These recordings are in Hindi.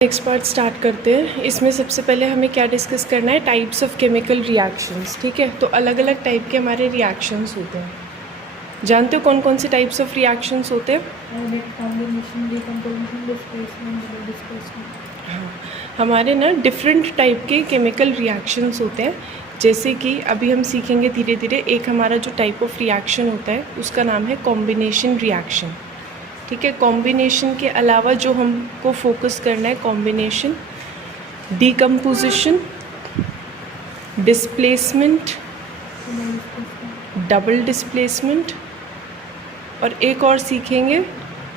नेक्स्ट पार्ट स्टार्ट करते हैं। इसमें सबसे पहले हमें क्या डिस्कस करना है, टाइप्स ऑफ केमिकल रिएक्शंस। ठीक है, तो अलग अलग टाइप के हमारे रिएक्शंस होते हैं। जानते हो कौन कौन से टाइप्स ऑफ रिएक्शंस होते हैं? हाँ, हमारे ना डिफरेंट टाइप के केमिकल रिएक्शंस होते हैं। जैसे कि अभी हम सीखेंगे धीरे धीरे। एक हमारा जो टाइप ऑफ रिएक्शन होता है उसका नाम है कॉम्बिनेशन रिएक्शन। ठीक है, कॉम्बिनेशन के अलावा जो हमको फोकस करना है, combination, decomposition, displacement, double displacement, और एक और सीखेंगे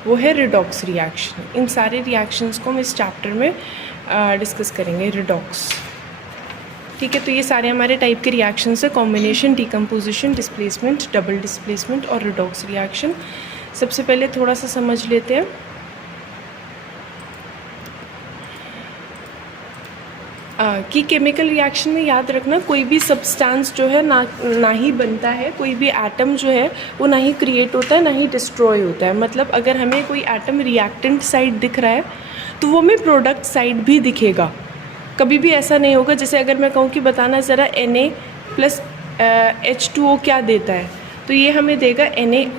वो है रिडॉक्स रिएक्शन। इन सारे रिएक्शंस को हम इस चैप्टर में डिस्कस करेंगे, रिडॉक्स। ठीक है, तो ये सारे हमारे टाइप के रिएक्शंस है, combination, decomposition, displacement, double displacement और रिडॉक्स रिएक्शन। सबसे पहले थोड़ा सा समझ लेते हैं। कि केमिकल रिएक्शन में याद रखना, कोई भी सब्सटेंस जो है ना ही बनता है, कोई भी एटम जो है वो ना ही क्रिएट होता है ना ही डिस्ट्रॉय होता है। मतलब अगर हमें कोई एटम रिएक्टेंट साइड दिख रहा है तो वो हमें प्रोडक्ट साइड भी दिखेगा। कभी भी ऐसा नहीं होगा, जैसे अगर मैं कहूँ कि बताना ज़रा Na+H2O क्या देता है, तो ये हमें देगा NaOH।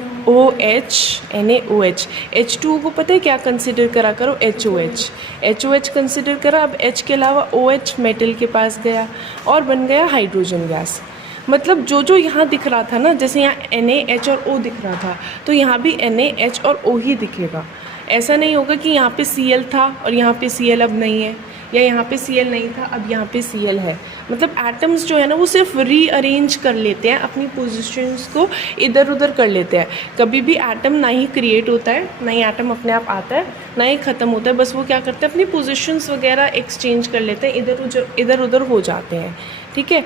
H2O को पता है क्या कंसिडर करा करो, HOH कंसिडर करा। अब H के अलावा OH मेटल के पास गया और बन गया हाइड्रोजन गैस। मतलब जो जो यहाँ दिख रहा था ना, जैसे यहाँ NaH और O दिख रहा था, तो यहाँ भी NaH और O ही दिखेगा। ऐसा नहीं होगा कि यहाँ पे Cl था और यहाँ पे Cl अब नहीं है, या यहाँ पे Cl नहीं था अब यहाँ पे Cl है। मतलब एटम्स जो है ना वो सिर्फ रीअरेंज कर लेते हैं, अपनी पोजीशंस को इधर उधर कर लेते हैं। कभी भी एटम ना ही क्रिएट होता है, ना ही एटम अपने आप आता है, ना ही ख़त्म होता है। बस वो क्या करते हैं, अपनी पोजीशंस वगैरह एक्सचेंज कर लेते हैं, इधर उधर हो जाते हैं। ठीक है,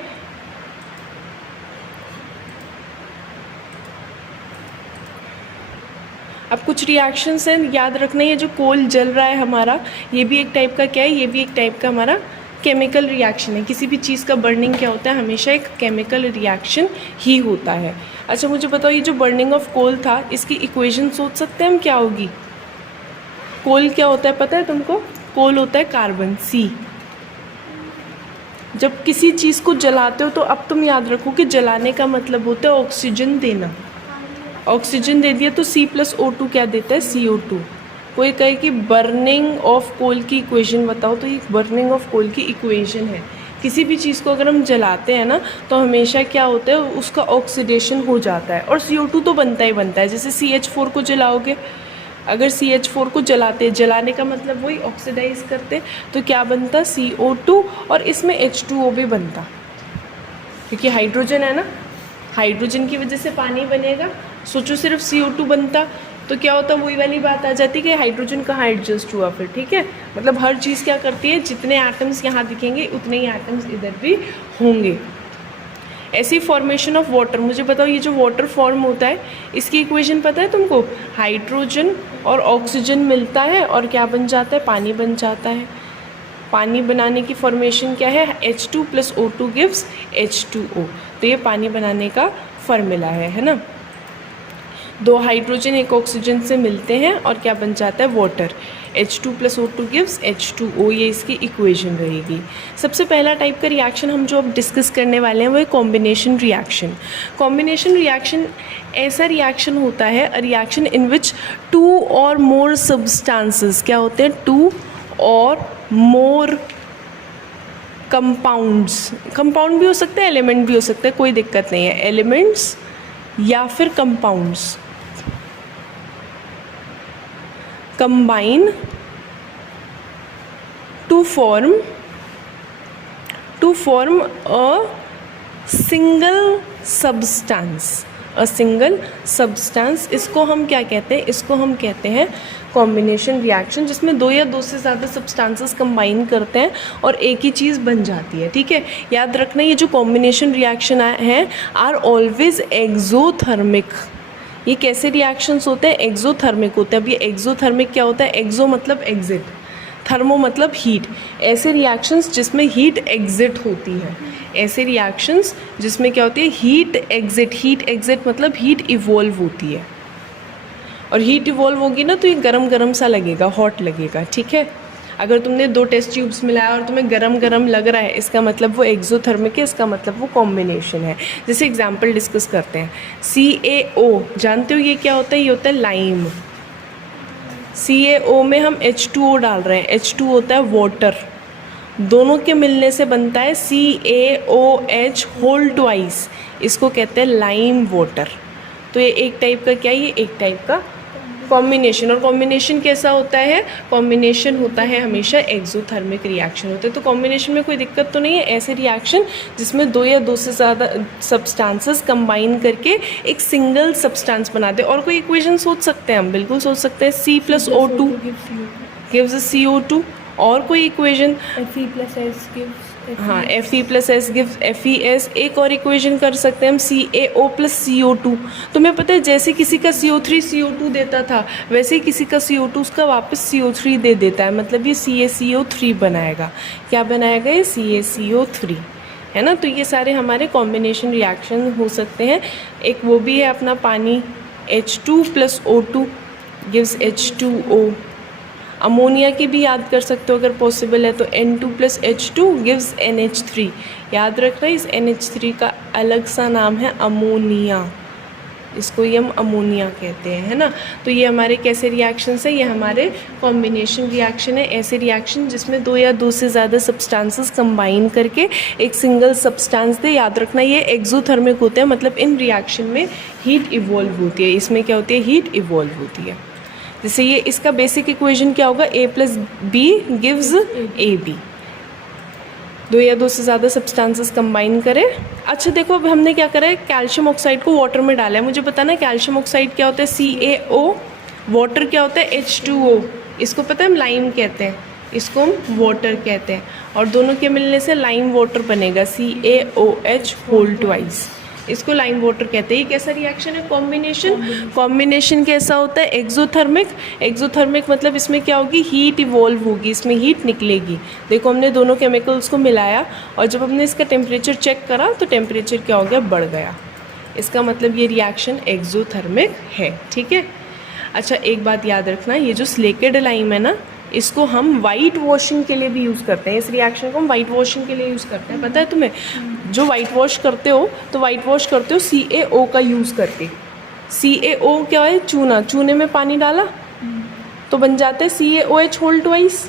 अब कुछ रिएक्शंस हैं, याद रखना। ये जो कोल जल रहा है हमारा, ये भी एक टाइप का क्या है, ये भी एक टाइप का हमारा केमिकल रिएक्शन है। किसी भी चीज़ का बर्निंग क्या होता है, हमेशा एक केमिकल रिएक्शन ही होता है। अच्छा मुझे बताओ, ये जो बर्निंग ऑफ कोल था, इसकी इक्वेशन सोच सकते हैं हम क्या होगी? कोल क्या होता है पता है तुमको? कोल होता है कार्बन, C। जब किसी चीज़ को जलाते हो तो अब तुम याद रखो कि जलाने का मतलब होता है ऑक्सीजन देना। ऑक्सीजन दे दिया तो C+O2 क्या देता है, CO2। कोई कहे कि बर्निंग ऑफ कोल की इक्वेशन बताओ, तो ये बर्निंग ऑफ कोल की इक्वेशन है। किसी भी चीज़ को अगर हम जलाते हैं ना तो हमेशा क्या होता है, उसका ऑक्सीडेशन हो जाता है और CO2 तो बनता ही बनता है। जैसे CH4 को जलाओगे, अगर CH4 को जलाने का मतलब वही ऑक्सीडाइज करते तो क्या बनता, CO2, और इसमें H2O भी बनता, क्योंकि हाइड्रोजन है ना, हाइड्रोजन की वजह से पानी बनेगा। सोचो सिर्फ CO2 बनता तो क्या होता, वही वाली बात आ जाती कि हाइड्रोजन कहाँ एडजस्ट हुआ फिर। ठीक है, मतलब हर चीज़ क्या करती है, जितने एटम्स यहाँ दिखेंगे उतने ही एटम्स इधर भी होंगे। ऐसी फॉर्मेशन ऑफ वाटर, मुझे बताओ ये जो वाटर फॉर्म होता है इसकी इक्वेशन पता है तुमको? हाइड्रोजन और ऑक्सीजन मिलता है और क्या बन जाता है, पानी बन जाता है। पानी बनाने की फॉर्मेशन क्या है, H2+O2 गिव्स H2O। तो ये पानी बनाने का फॉर्मूला है ना। दो हाइड्रोजन एक ऑक्सीजन से मिलते हैं और क्या बन जाता है, वाटर। H2+O2 गिव्स H2O, ये इसकी इक्वेशन रहेगी। सबसे पहला टाइप का रिएक्शन हम जो अब डिस्कस करने वाले हैं वो है कॉम्बिनेशन रिएक्शन। कॉम्बिनेशन रिएक्शन ऐसा रिएक्शन होता है, अ रिएक्शन इन विच 2 और मोर सब्सटेंसेस क्या होते हैं, 2 और मोर कंपाउंड्स। कंपाउंड भी हो सकते हैं, एलिमेंट भी हो सकते हैं, कोई दिक्कत नहीं है। एलिमेंट्स या फिर compounds combine to form a single substance. इसको हम क्या कहते हैं, इसको हम कहते हैं कॉम्बिनेशन रिएक्शन, जिसमें 2 या 2 से ज़्यादा सब्सटेंसेस कंबाइन करते हैं और एक ही चीज़ बन जाती है। ठीक है, याद रखना ये जो कॉम्बिनेशन रिएक्शन है आर ऑलवेज एक्सोथर्मिक। ये कैसे रिएक्शंस होते हैं, एक्सोथर्मिक होते हैं। अब ये एक्सोथर्मिक क्या होता है, एक्सो मतलब एग्जिट, थर्मो मतलब हीट। ऐसे रिएक्शंस जिसमें हीट एग्जिट होती है, ऐसे रिएक्शंस जिसमें क्या होती है, हीट एग्जिट मतलब हीट इवॉल्व होती है। और हीट इवॉल्व होगी ना तो ये गरम गरम सा लगेगा, हॉट लगेगा। ठीक है, अगर तुमने 2 टेस्ट ट्यूब्स मिलाया और तुम्हें गरम गरम लग रहा है, इसका मतलब वो एक्सोथर्मिक है, इसका मतलब वो कॉम्बिनेशन है। जैसे एग्जांपल डिस्कस करते हैं, CaO जानते हो ये क्या होता है? ये होता है लाइम। CaO में हम H2O डाल रहे हैं, H2 होता है वाटर, दोनों के मिलने से बनता है CaOH होल ट्वाइस, इसको कहते हैं लाइम वाटर। तो ये एक टाइप का क्या है? ये एक टाइप का कॉम्बिनेशन। और कॉम्बिनेशन कैसा होता है? कॉम्बिनेशन होता है हमेशा एक्सोथर्मिक रिएक्शन होते हैं। तो कॉम्बिनेशन में कोई दिक्कत तो नहीं है, ऐसे रिएक्शन जिसमें 2 या 2 से ज़्यादा सब्सटेंसेस कंबाइन करके एक सिंगल सब्सटेंस बनाते हैं। और कोई इक्वेशन सोच सकते हैं हम, बिल्कुल सोच सकते हैं, C+O2 गिव्स अ CO2। और कोई इक्वेशन? Fe+S gives हाँ, Fe+S गिव्स FeS। एक और इक्वेशन कर सकते हैं हम, CaO+CO2। तुम्हें पता है जैसे किसी का CO3 CO2 देता था, वैसे ही किसी का CO2 उसका वापस CO3 दे देता है, मतलब ये CaCO3 बनाएगा। क्या बनाएगा? ये CaCO3, है ना। तो ये सारे हमारे कॉम्बिनेशन रिएक्शन हो सकते हैं। एक वो भी है अपना पानी, H2+O2 गिव्स H2O। अमोनिया की भी याद कर सकते हो अगर पॉसिबल है तो, N2+H2 गिव्स NH3। याद रखना, इस NH3 का अलग सा नाम है अमोनिया, इसको ही हम अमोनिया कहते हैं, है ना। तो ये हमारे कैसे रिएक्शंस है? ये हमारे कॉम्बिनेशन रिएक्शन है, ऐसे रिएक्शन जिसमें 2 या 2 से ज़्यादा सब्सटेंसेस कंबाइन करके एक सिंगल सब्सटेंस दे। याद रखना ये एक्सोथर्मिक होते हैं, मतलब इन रिएक्शन में हीट इवॉल्व होती है। इसमें क्या होती है? हीट इवॉल्व होती है। जैसे ये इसका बेसिक इक्वेशन क्या होगा? A+B gives AB। 2 या 2 से ज़्यादा सब्सटेंसेस कंबाइन करें। अच्छा देखो, अब हमने क्या करा है, कैल्शियम ऑक्साइड को वाटर में डाला है। मुझे बताना कैल्शियम ऑक्साइड क्या होता है? CaO। वाटर क्या होता है? H2O। इसको पता है हम लाइम कहते हैं, इसको हम वाटर कहते हैं, और दोनों के मिलने से लाइम वाटर बनेगा, CaOH होल ट्वाइस, इसको लाइम वाटर कहते हैं। ये कैसा रिएक्शन है? कॉम्बिनेशन। कॉम्बिनेशन कैसा होता है? एक्सोथर्मिक। एक्सोथर्मिक मतलब इसमें क्या होगी? हीट इवॉल्व होगी, इसमें हीट निकलेगी। देखो हमने दोनों केमिकल्स को मिलाया और जब हमने इसका टेम्परेचर चेक करा तो टेम्परेचर क्या हो गया? बढ़ गया। इसका मतलब ये रिएक्शन एक्सोथर्मिक है, ठीक है। अच्छा एक बात याद रखना, ये जो स्लेकेड लाइम है ना, इसको हम वाइट वॉशिंग के लिए भी यूज़ करते हैं। इस रिएक्शन को हम वाइट वॉशिंग के लिए यूज़ करते हैं, पता है तुम्हें? जो वाइट वॉश करते हो तो वाइट वॉश करते हो CaO का यूज़ करके। CaO क्या है? चूना। चूने में पानी डाला तो बन जाता है CaOH होल ट्वाइस।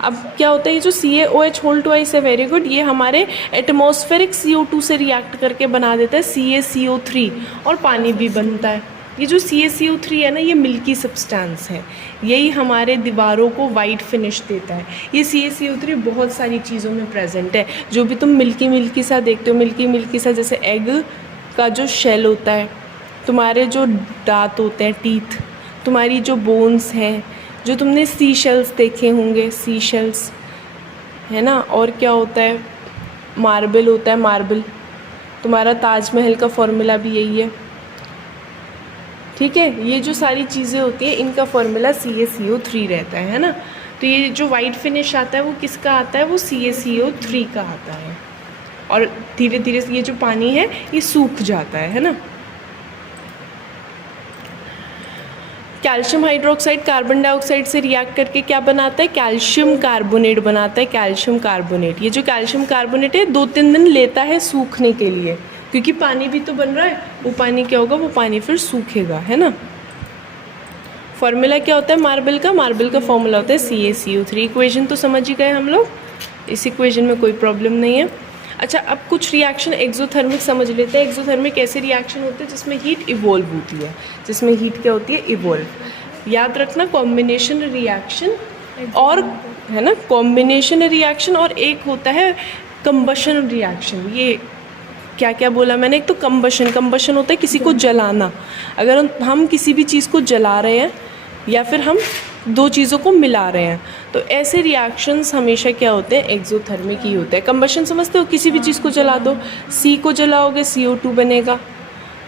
अब क्या होता है, ये जो CaOH होल ट्वाइस है, वेरी गुड, ये हमारे एटमॉस्फेरिक CO2 से रिएक्ट करके बना देता है CaCO3 और पानी भी बनता है। ये जो CaCO3 है ना, ये मिल्की सब्सटेंस है, यही हमारे दीवारों को वाइट फिनिश देता है। ये CaCO3 बहुत सारी चीज़ों में प्रेजेंट है, जो भी तुम मिल्की मिल्की सा देखते हो, मिल्की मिल्की सा, जैसे एग का जो शेल होता है, तुम्हारे जो दांत होते हैं, टीथ, तुम्हारी जो बोन्स हैं, जो तुमने सी शेल्स देखे होंगे, सी शेल्स, है ना। और क्या होता है? मार्बल होता है, मार्बल। तुम्हारा ताजमहल का फॉर्मूला भी यही है, ठीक है। ये जो सारी चीज़ें होती हैं इनका फॉर्मूला CaCO3 रहता है ना। तो ये जो वाइट फिनिश आता है वो किसका आता है? वो CaCO3 का आता है। और धीरे धीरे ये जो पानी है ये सूख जाता है ना। कैल्शियम हाइड्रोक्साइड कार्बन डाइऑक्साइड से रिएक्ट करके क्या बनाता है? कैल्शियम कार्बोनेट बनाता है, कैल्शियम कार्बोनेट। ये जो कैल्शियम कार्बोनेट है 2-3 दिन लेता है सूखने के लिए, क्योंकि पानी भी तो बन रहा है। वो पानी क्या होगा? वो पानी फिर सूखेगा, है ना। फॉर्मूला क्या होता है मार्बल का? मार्बल का फॉर्मूला होता है CaCO3। इक्वेशन तो समझ ही गए हम लोग, इस इक्वेशन में कोई प्रॉब्लम नहीं है। अच्छा अब कुछ रिएक्शन एक्सोथर्मिक समझ लेते हैं। एक्सोथर्मिक ऐसे रिएक्शन होते हैं जिसमें हीट इवॉल्व होती है, जिसमें हीट क्या होती है? इवॉल्व। याद रखना कॉम्बिनेशन रिएक्शन और, है ना, कॉम्बिनेशन रिएक्शन, और एक होता है कंबशन रिएक्शन। ये क्या क्या बोला मैंने? एक तो कंबशन, कंबशन होता है किसी को जलाना। अगर हम किसी भी चीज़ को जला रहे हैं या फिर हम 2 चीज़ों को मिला रहे हैं, तो ऐसे रिएक्शंस हमेशा क्या होते हैं? एक्सोथर्मिक ही होते हैं। कंबशन समझते हो? किसी भी चीज़ को जला दो, C को जलाओगे CO2 बनेगा,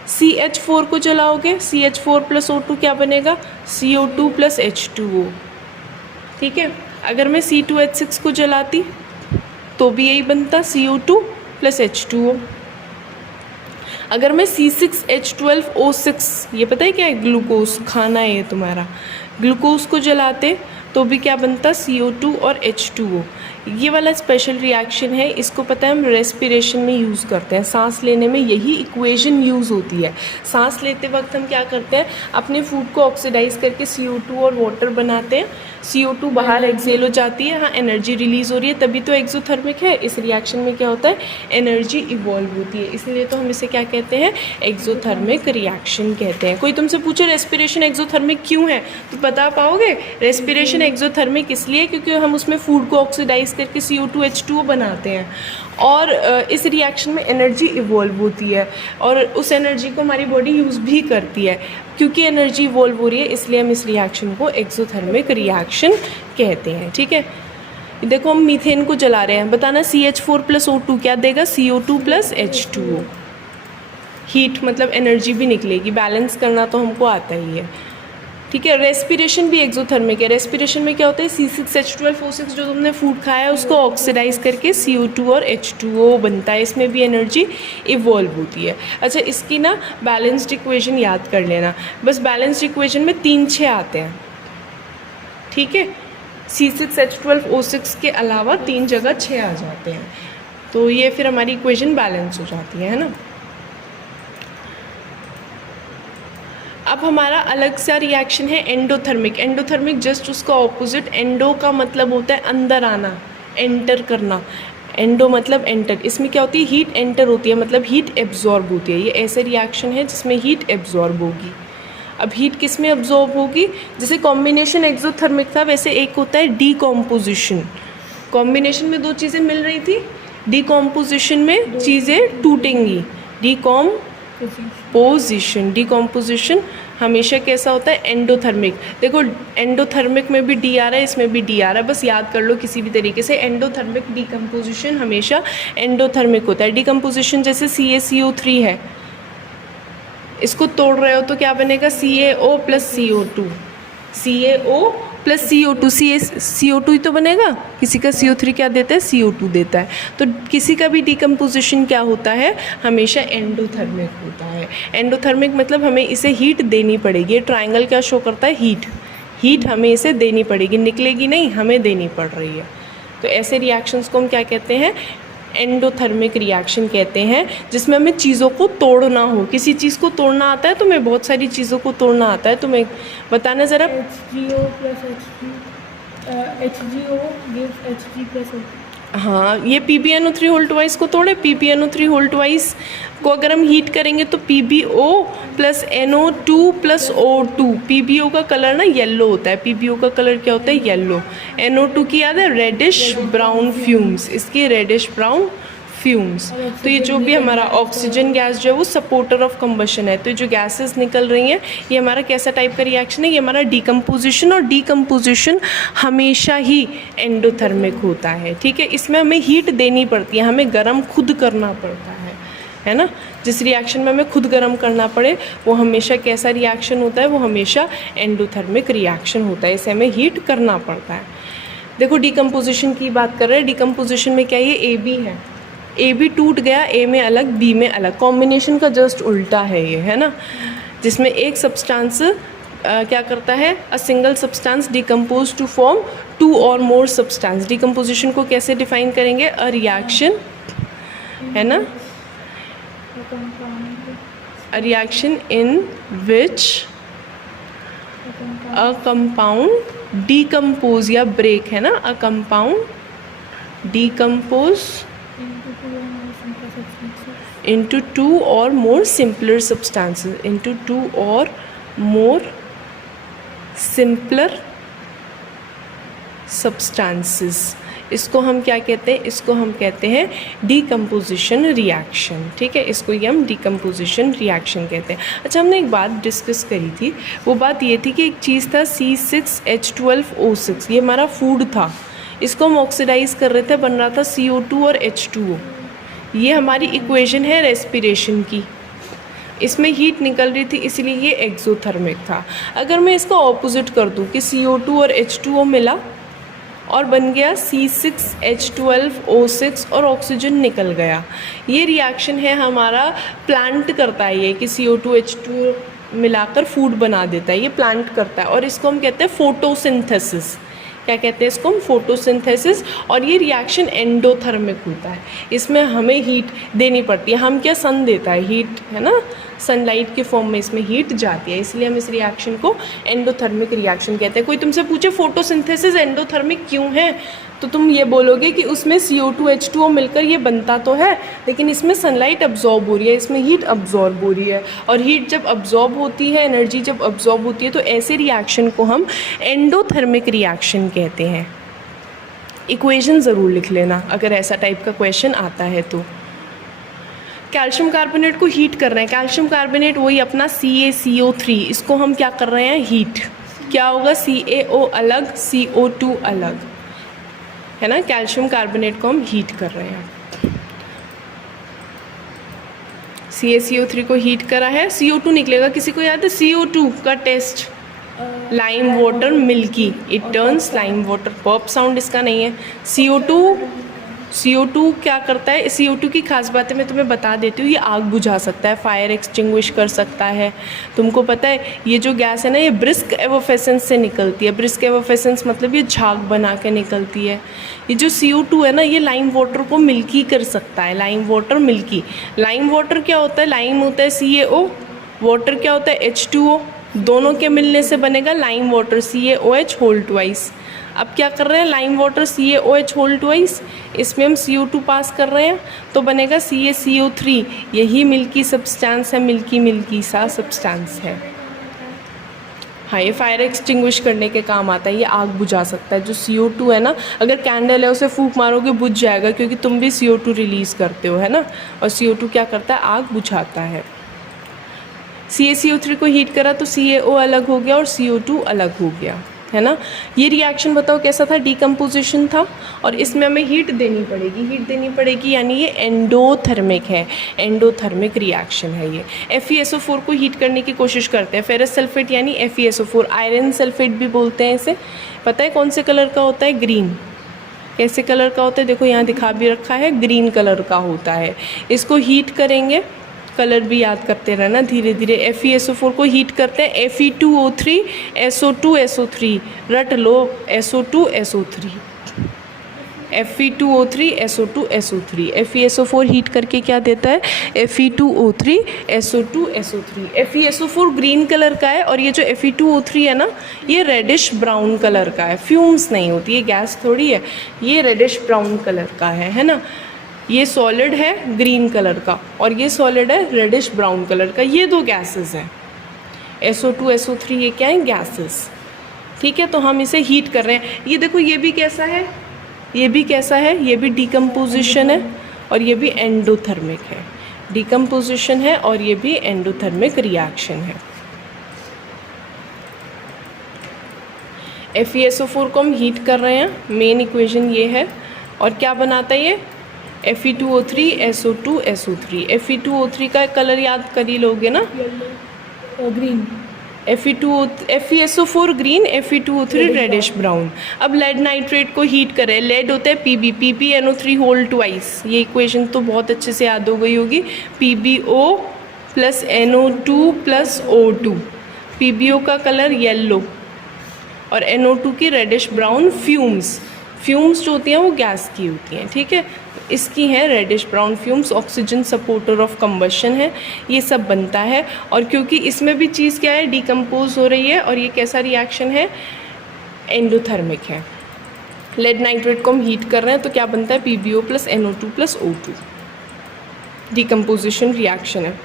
CH4 को जलाओगे CH4+O2 क्या बनेगा? CO2+H2O, ठीक है। अगर मैं C2H6 को जलाती तो भी यही बनता, CO2+H2O। अगर मैं C6H12O6, ये पता है क्या है? ग्लूकोज, खाना है ये तुम्हारा, ग्लूकोज को जलाते तो भी क्या बनता, CO2 और H2O। ये वाला स्पेशल रिएक्शन है, इसको पता है हम रेस्पिरेशन में यूज़ करते हैं, सांस लेने में यही इक्वेशन यूज़ होती है। सांस लेते वक्त हम क्या करते हैं, अपने फूड को ऑक्सीडाइज करके CO2 और वाटर बनाते हैं, CO2 बाहर एक्सेल हो जाती है, हाँ एनर्जी रिलीज़ हो रही है, तभी तो एक्सोथर्मिक है। इस रिएक्शन में क्या होता है, एनर्जी इवॉल्व होती है, इसलिए तो हम इसे क्या कहते हैं, एक्सोथर्मिक रिएक्शन कहते हैं। कोई तुमसे पूछे रेस्पिरेशन एक्सोथर्मिक क्यों है, तो बता पाओगे? रेस्पिरेशन एक्सोथर्मिक इसलिए क्योंकि हम उसमें फूड को ऑक्सीडाइज करके CO2 H2O बनाते हैं, और इस रिएक्शन में एनर्जी इवॉल्व होती है, और उस एनर्जी को हमारी बॉडी यूज़ भी करती है। क्योंकि एनर्जी इवॉल्व हो रही है, इसलिए हम इस रिएक्शन को एक्सोथर्मिक रिएक्शन कहते हैं। ठीक है, देखो हम मीथेन को जला रहे हैं, बताना CH4+O2 क्या देगा, CO2+H2O। हीट मतलब एनर्जी भी निकलेगी, बैलेंस करना तो हमको आता ही है। ठीक है, रेस्पिरेशन भी एक्सोथर्मिक है। रेस्पिरेशन में क्या होता है, C6H12O6 जो तुमने फूड खाया है उसको ऑक्सीडाइज करके CO2 और H2O बनता है, इसमें भी एनर्जी इवॉल्व होती है। अच्छा, इसकी ना बैलेंस्ड इक्वेशन याद कर लेना, बस बैलेंस्ड इक्वेशन में 3-6 आते हैं। ठीक है, C6H12O6 के अलावा 3 जगह 6 आ जाते हैं, तो ये फिर हमारी इक्वेशन बैलेंस हो जाती है ना। अब हमारा अलग सा रिएक्शन है एंडोथर्मिक। एंडोथर्मिक जस्ट उसका ऑपोजिट, एंडो का मतलब होता है अंदर आना, एंटर करना, एंडो मतलब एंटर। इसमें क्या होती है, हीट एंटर होती है, मतलब हीट एब्जॉर्ब होती है। ये ऐसे रिएक्शन है जिसमें हीट एब्जॉर्ब होगी। अब हीट किस में एब्जॉर्ब होगी, जैसे कॉम्बिनेशन एक्सोथर्मिक था, वैसे एक होता है डीकॉम्पोजिशन। कॉम्बिनेशन में 2 चीज़ें मिल रही थी, डीकॉम्पोजिशन में चीज़ें टूटेंगी। डीकॉम्पोजिशन हमेशा कैसा होता है, एंडोथर्मिक। देखो एंडोथर्मिक में भी डी आ रहा है, इसमें भी डी आ रहा है, बस याद कर लो किसी भी तरीके से। एंडोथर्मिक डीकम्पोजिशन हमेशा एंडोथर्मिक होता है। डीकम्पोजिशन जैसे CaCO3 है, इसको तोड़ रहे हो तो क्या बनेगा, CaO+CO2। CaO+CO2, CO2 ही तो बनेगा, किसी का CO3 क्या देता है, CO2 देता है। तो किसी का भी डीकम्पोजिशन क्या होता है, हमेशा एंडोथर्मिक होता है। एंडोथर्मिक मतलब हमें इसे हीट देनी पड़ेगी। ये ट्रायंगल क्या शो करता है, हीट हमें इसे देनी पड़ेगी, निकलेगी नहीं, हमें देनी पड़ रही है। तो ऐसे रिएक्शंस को हम क्या कहते हैं, एंडोथर्मिक रिएक्शन कहते हैं, जिसमें हमें चीज़ों को तोड़ना हो। किसी चीज़ को तोड़ना आता है, तो मैं बहुत सारी चीज़ों को तोड़ना आता है, तो मैं बताना ज़रा। HGO gives Hg+O2। हाँ, ये PbNO3 होल ट्वाइस को तोड़े, PbNO3 होल ट्वाइस को अगर हम हीट करेंगे तो PbO+NO2+O2। PbO का कलर ना येलो होता है, PbO का कलर क्या होता है, येलो। NO2 की याद है, रेडिश ब्राउन फ्यूम्स, इसके रेडिश ब्राउन फ्यूम्स। तो ये जो भी हमारा ऑक्सीजन गैस जो है वो सपोर्टर ऑफ कंबशन है। तो जो गैसेस निकल रही हैं, ये हमारा कैसा टाइप का रिएक्शन है, ये हमारा डीकम्पोजिशन, और डीकम्पोजिशन हमेशा ही एंडोथर्मिक होता है। ठीक है, इसमें हमें हीट देनी पड़ती है, हमें गर्म खुद करना पड़ता है ना। जिस रिएक्शन में हमें खुद गर्म करना पड़े वो हमेशा कैसा रिएक्शन होता है, वो हमेशा एंडोथर्मिक रिएक्शन होता है, इसे हमें हीट करना पड़ता है। देखो डीकम्पोजिशन की बात कर रहे हैं, डीकम्पोजिशन में क्या ये AB है, AB टूट गया, A में अलग B में अलग, कॉम्बिनेशन का जस्ट उल्टा है ये, है ना, जिसमें एक सब्सटेंस क्या करता है, a single substance decompose to form 2 और मोर सब्सटेंस। डिकम्पोजिशन को कैसे डिफाइन करेंगे, अ रिएक्शन, है ना, a reaction in which a compound decompose या break, है ना, a compound decompose into 2 or more simpler substances, into 2 or more simpler substances। इसको हम क्या कहते हैं, इसको हम कहते हैं डीकम्पोजिशन रिएक्शन। ठीक है, इसको ये हम डीकम्पोजिशन रिएक्शन कहते हैं। अच्छा, हमने एक बात डिस्कस करी थी, वो बात ये थी कि एक चीज़ था C6H12O6, ये हमारा फूड था, इसको हम ऑक्सीडाइज कर रहे थे, बन रहा था CO2 और H2O। ये हमारी इक्वेशन है रेस्पिरेशन की, इसमें हीट निकल रही थी, इसलिए ये एक्सोथर्मिक था। अगर मैं इसका ऑपोजिट कर दूं कि CO2 और H2O मिला और बन गया C6H12O6 और ऑक्सीजन निकल गया, ये रिएक्शन है हमारा, प्लांट करता है ये कि CO2 H2 मिलाकर फूड बना देता है, ये प्लांट करता है, और इसको हम कहते हैं फोटोसिंथेसिस। क्या कहते हैं इसको हम, फोटोसिंथेसिस। और ये रिएक्शन एंडोथर्मिक होता है, इसमें हमें हीट देनी पड़ती है। हम क्या, सन देता है हीट, है ना, सनलाइट के फॉर्म में इसमें हीट जाती है, इसलिए हम इस रिएक्शन को एंडोथर्मिक रिएक्शन कहते हैं। कोई तुमसे पूछे फोटोसिंथेसिस एंडोथर्मिक क्यों है, तो तुम ये बोलोगे कि उसमें CO2 H2O मिलकर ये बनता तो है, लेकिन इसमें सनलाइट अब्जॉर्ब हो रही है, इसमें हीट अब्जॉर्ब हो रही है। और हीट जब अब्जॉर्ब होती है, एनर्जी जब अब्जॉर्ब होती है, तो ऐसे रिएक्शन को हम एंडोथर्मिक रिएक्शन कहते हैं। इक्वेशन ज़रूर लिख लेना अगर ऐसा टाइप का क्वेश्चन आता है तो। कैल्शियम कार्बोनेट को हीट कर रहे हैं, कैल्शियम कार्बोनेट वही अपना CaCO3, इसको हम क्या कर रहे हैं, हीट। क्या होगा, CaO अलग, CO2 अलग, है ना। कैल्शियम कार्बोनेट को हम हीट कर रहे हैं। CaCO3 को हीट करा है, CO2 निकलेगा। किसी को याद है CO2 का test, lime water milky, it turns lime water. Pop sound इसका नहीं है। CO2 क्या करता है, CO2 की खास बातें मैं तुम्हें बता देती हूँ। ये आग बुझा सकता है, फायर एक्सटिंग्विश कर सकता है। तुमको पता है ये जो गैस है ना, ये ब्रिस्क एवोफेसेंस से निकलती है। ब्रिस्क एवोफेसेंस मतलब ये झाग बना के निकलती है। ये जो CO2 है ना, ये लाइम वाटर को मिल्की कर सकता है, lime water milky. Lime water क्या होता है, लाइम होता है CaO, वाटर क्या होता है H2O, दोनों के मिलने से बनेगा lime water, CaOH whole twice. अब क्या कर रहे हैं, lime water CaOH whole twice, इसमें हम CO2 पास कर रहे हैं, तो बनेगा CaCO3। यही मिल्की सब्सटेंस है, मिल्की सा सब्सटेंस है। हाँ, ये फायर एक्सटिंग्विश करने के काम आता है, ये आग बुझा सकता है। जो CO2 है ना, अगर कैंडल है उसे फूंक मारोगे बुझ जाएगा, क्योंकि तुम भी CO2 रिलीज़ करते हो, है ना। और CO2 क्या करता है, आग बुझाता है। CaCO3 को हीट करा तो CaO अलग हो गया और CO2 अलग हो गया, है ना। ये रिएक्शन बताओ कैसा था, डीकम्पोजिशन था, और इसमें हमें हीट देनी पड़ेगी, यानी ये एंडोथर्मिक है, एंडोथर्मिक रिएक्शन है ये। FeSO4 को हीट करने की कोशिश करते हैं, फेरस सल्फेट यानी FeSO4, आयरन सल्फेट भी बोलते हैं इसे। पता है कौन से कलर का होता है, ग्रीन। कैसे कलर का होता है, देखो यहाँ दिखा भी रखा है, ग्रीन कलर का होता है। इसको हीट करेंगे, कलर भी याद करते रहना धीरे धीरे। FeSO4 को हीट करते हैं, Fe2O3 SO2 SO3, रट लो, SO2 SO3, Fe2O3 SO2 SO3। FeSO4 heat करके क्या देता है, Fe2O3 SO2 SO3। FeSO4 green colour का है, और ये जो Fe2O3 है ना, ये रेडिश ब्राउन कलर का है, फ्यूम्स नहीं होती, ये गैस थोड़ी है, ये रेडिश ब्राउन कलर का है ना। ये सॉलिड है ग्रीन कलर का, और ये सॉलिड है रेडिश ब्राउन कलर का। ये दो गैसेस हैं, SO2 SO3, ये क्या है, गैसेस। ठीक है, तो हम इसे हीट कर रहे हैं। ये देखो, ये भी कैसा है, ये भी कैसा है, ये भी डीकम्पोजिशन है, और ये भी एंडोथर्मिक है। डीकम्पोजिशन है और ये भी एंडोथर्मिक रिएक्शन है। FeSO4 को हम हीट कर रहे हैं, मेन इक्वेशन ये है। और क्या बनाता है ये, Fe2O3 SO2 SO3। Fe2O3 का कलर याद कर ही लोगे ना, green. FeSO4 green, Fe2O3 reddish brown. अब लेड नाइट्रेट को हीट करें, लेड होता है PbNO3 होल ट्वाइस। ये इक्वेशन तो बहुत अच्छे से याद हो गई होगी, PbO plus NO2 plus O2। PbO का कलर येलो और NO2 की रेडिश ब्राउन। फ्यूम्स जो होती हैं वो गैस की होती हैं, ठीक है। इसकी है reddish brown fumes, oxygen supporter of combustion है, ये सब बनता है। और क्योंकि इसमें भी चीज़ क्या है, डिकम्पोज हो रही है, और ये कैसा रिएक्शन है, एंडोथर्मिक है। लेड नाइट्रेट को हम हीट कर रहे हैं, तो क्या बनता है, PbO plus NO2 plus O2। Decomposition reaction है।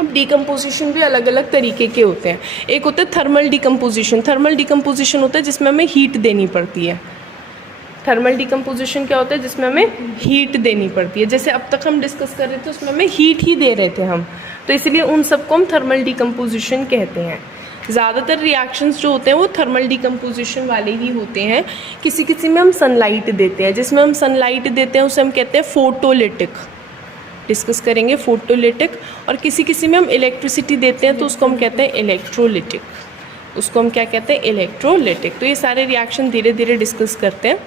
अब डिकम्पोजिशन भी अलग अलग तरीके के होते हैं। एक होता है थर्मल डिकम्पोजिशन। थर्मल डिकम्पोजिशन होता है जिसमें हमें हीट देनी पड़ती है। थर्मल डिकम्पोजिशन क्या होता है, जिसमें हमें हीट देनी पड़ती है। जैसे अब तक हम डिस्कस कर रहे थे, उसमें हमें हीट ही दे रहे थे हम, तो इसलिए उन सबको हम थर्मल डिकम्पोजिशन कहते हैं। ज़्यादातर रिएक्शंस जो होते हैं वो थर्मल डिकम्पोजिशन वाले ही होते हैं। किसी किसी में हम सनलाइट देते हैं, जिसमें हम सनलाइट देते हैं उसे हम कहते हैं फोटोलिटिक, डिस्कस करेंगे फोटोलिटिक। और किसी किसी में हम इलेक्ट्रिसिटी देते हैं तो उसको हम कहते हैं इलेक्ट्रोलिटिक, उसको हम क्या कहते हैं, इलेक्ट्रोलिटिक। तो ये सारे रिएक्शन धीरे धीरे डिस्कस करते हैं।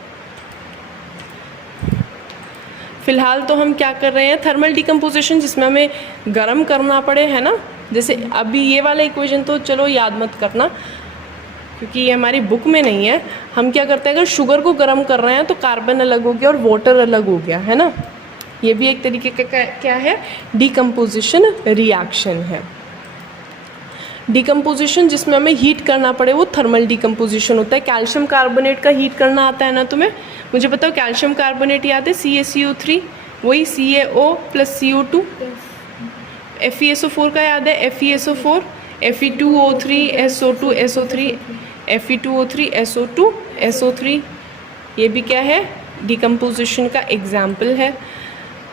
फ़िलहाल तो हम क्या कर रहे हैं, थर्मल डिकम्पोजिशन जिसमें हमें गर्म करना पड़े, है ना। जैसे अभी ये वाला इक्वेशन तो चलो याद मत करना, क्योंकि ये हमारी बुक में नहीं है। हम क्या करते हैं, अगर शुगर को गर्म कर रहे हैं तो कार्बन अलग हो गया और वाटर अलग हो गया, है ना। ये भी एक तरीके का क्या है, डिकम्पोजिशन रिएक्शन है। डिकम्पोजिशन जिसमें हमें हीट करना पड़े वो थर्मल डिकम्पोजिशन होता है। कैल्शियम कार्बोनेट का हीट करना आता है ना तुम्हें, मुझे बताओ कैल्शियम कार्बोनेट याद है, CaCO3 वही CaO प्लस CO2। FeSO4 का याद है, FeSO4 Fe2O3 SO2 SO3 Fe2O3 SO2 SO3, ये भी क्या है, डिकम्पोजिशन का एग्जाम्पल है।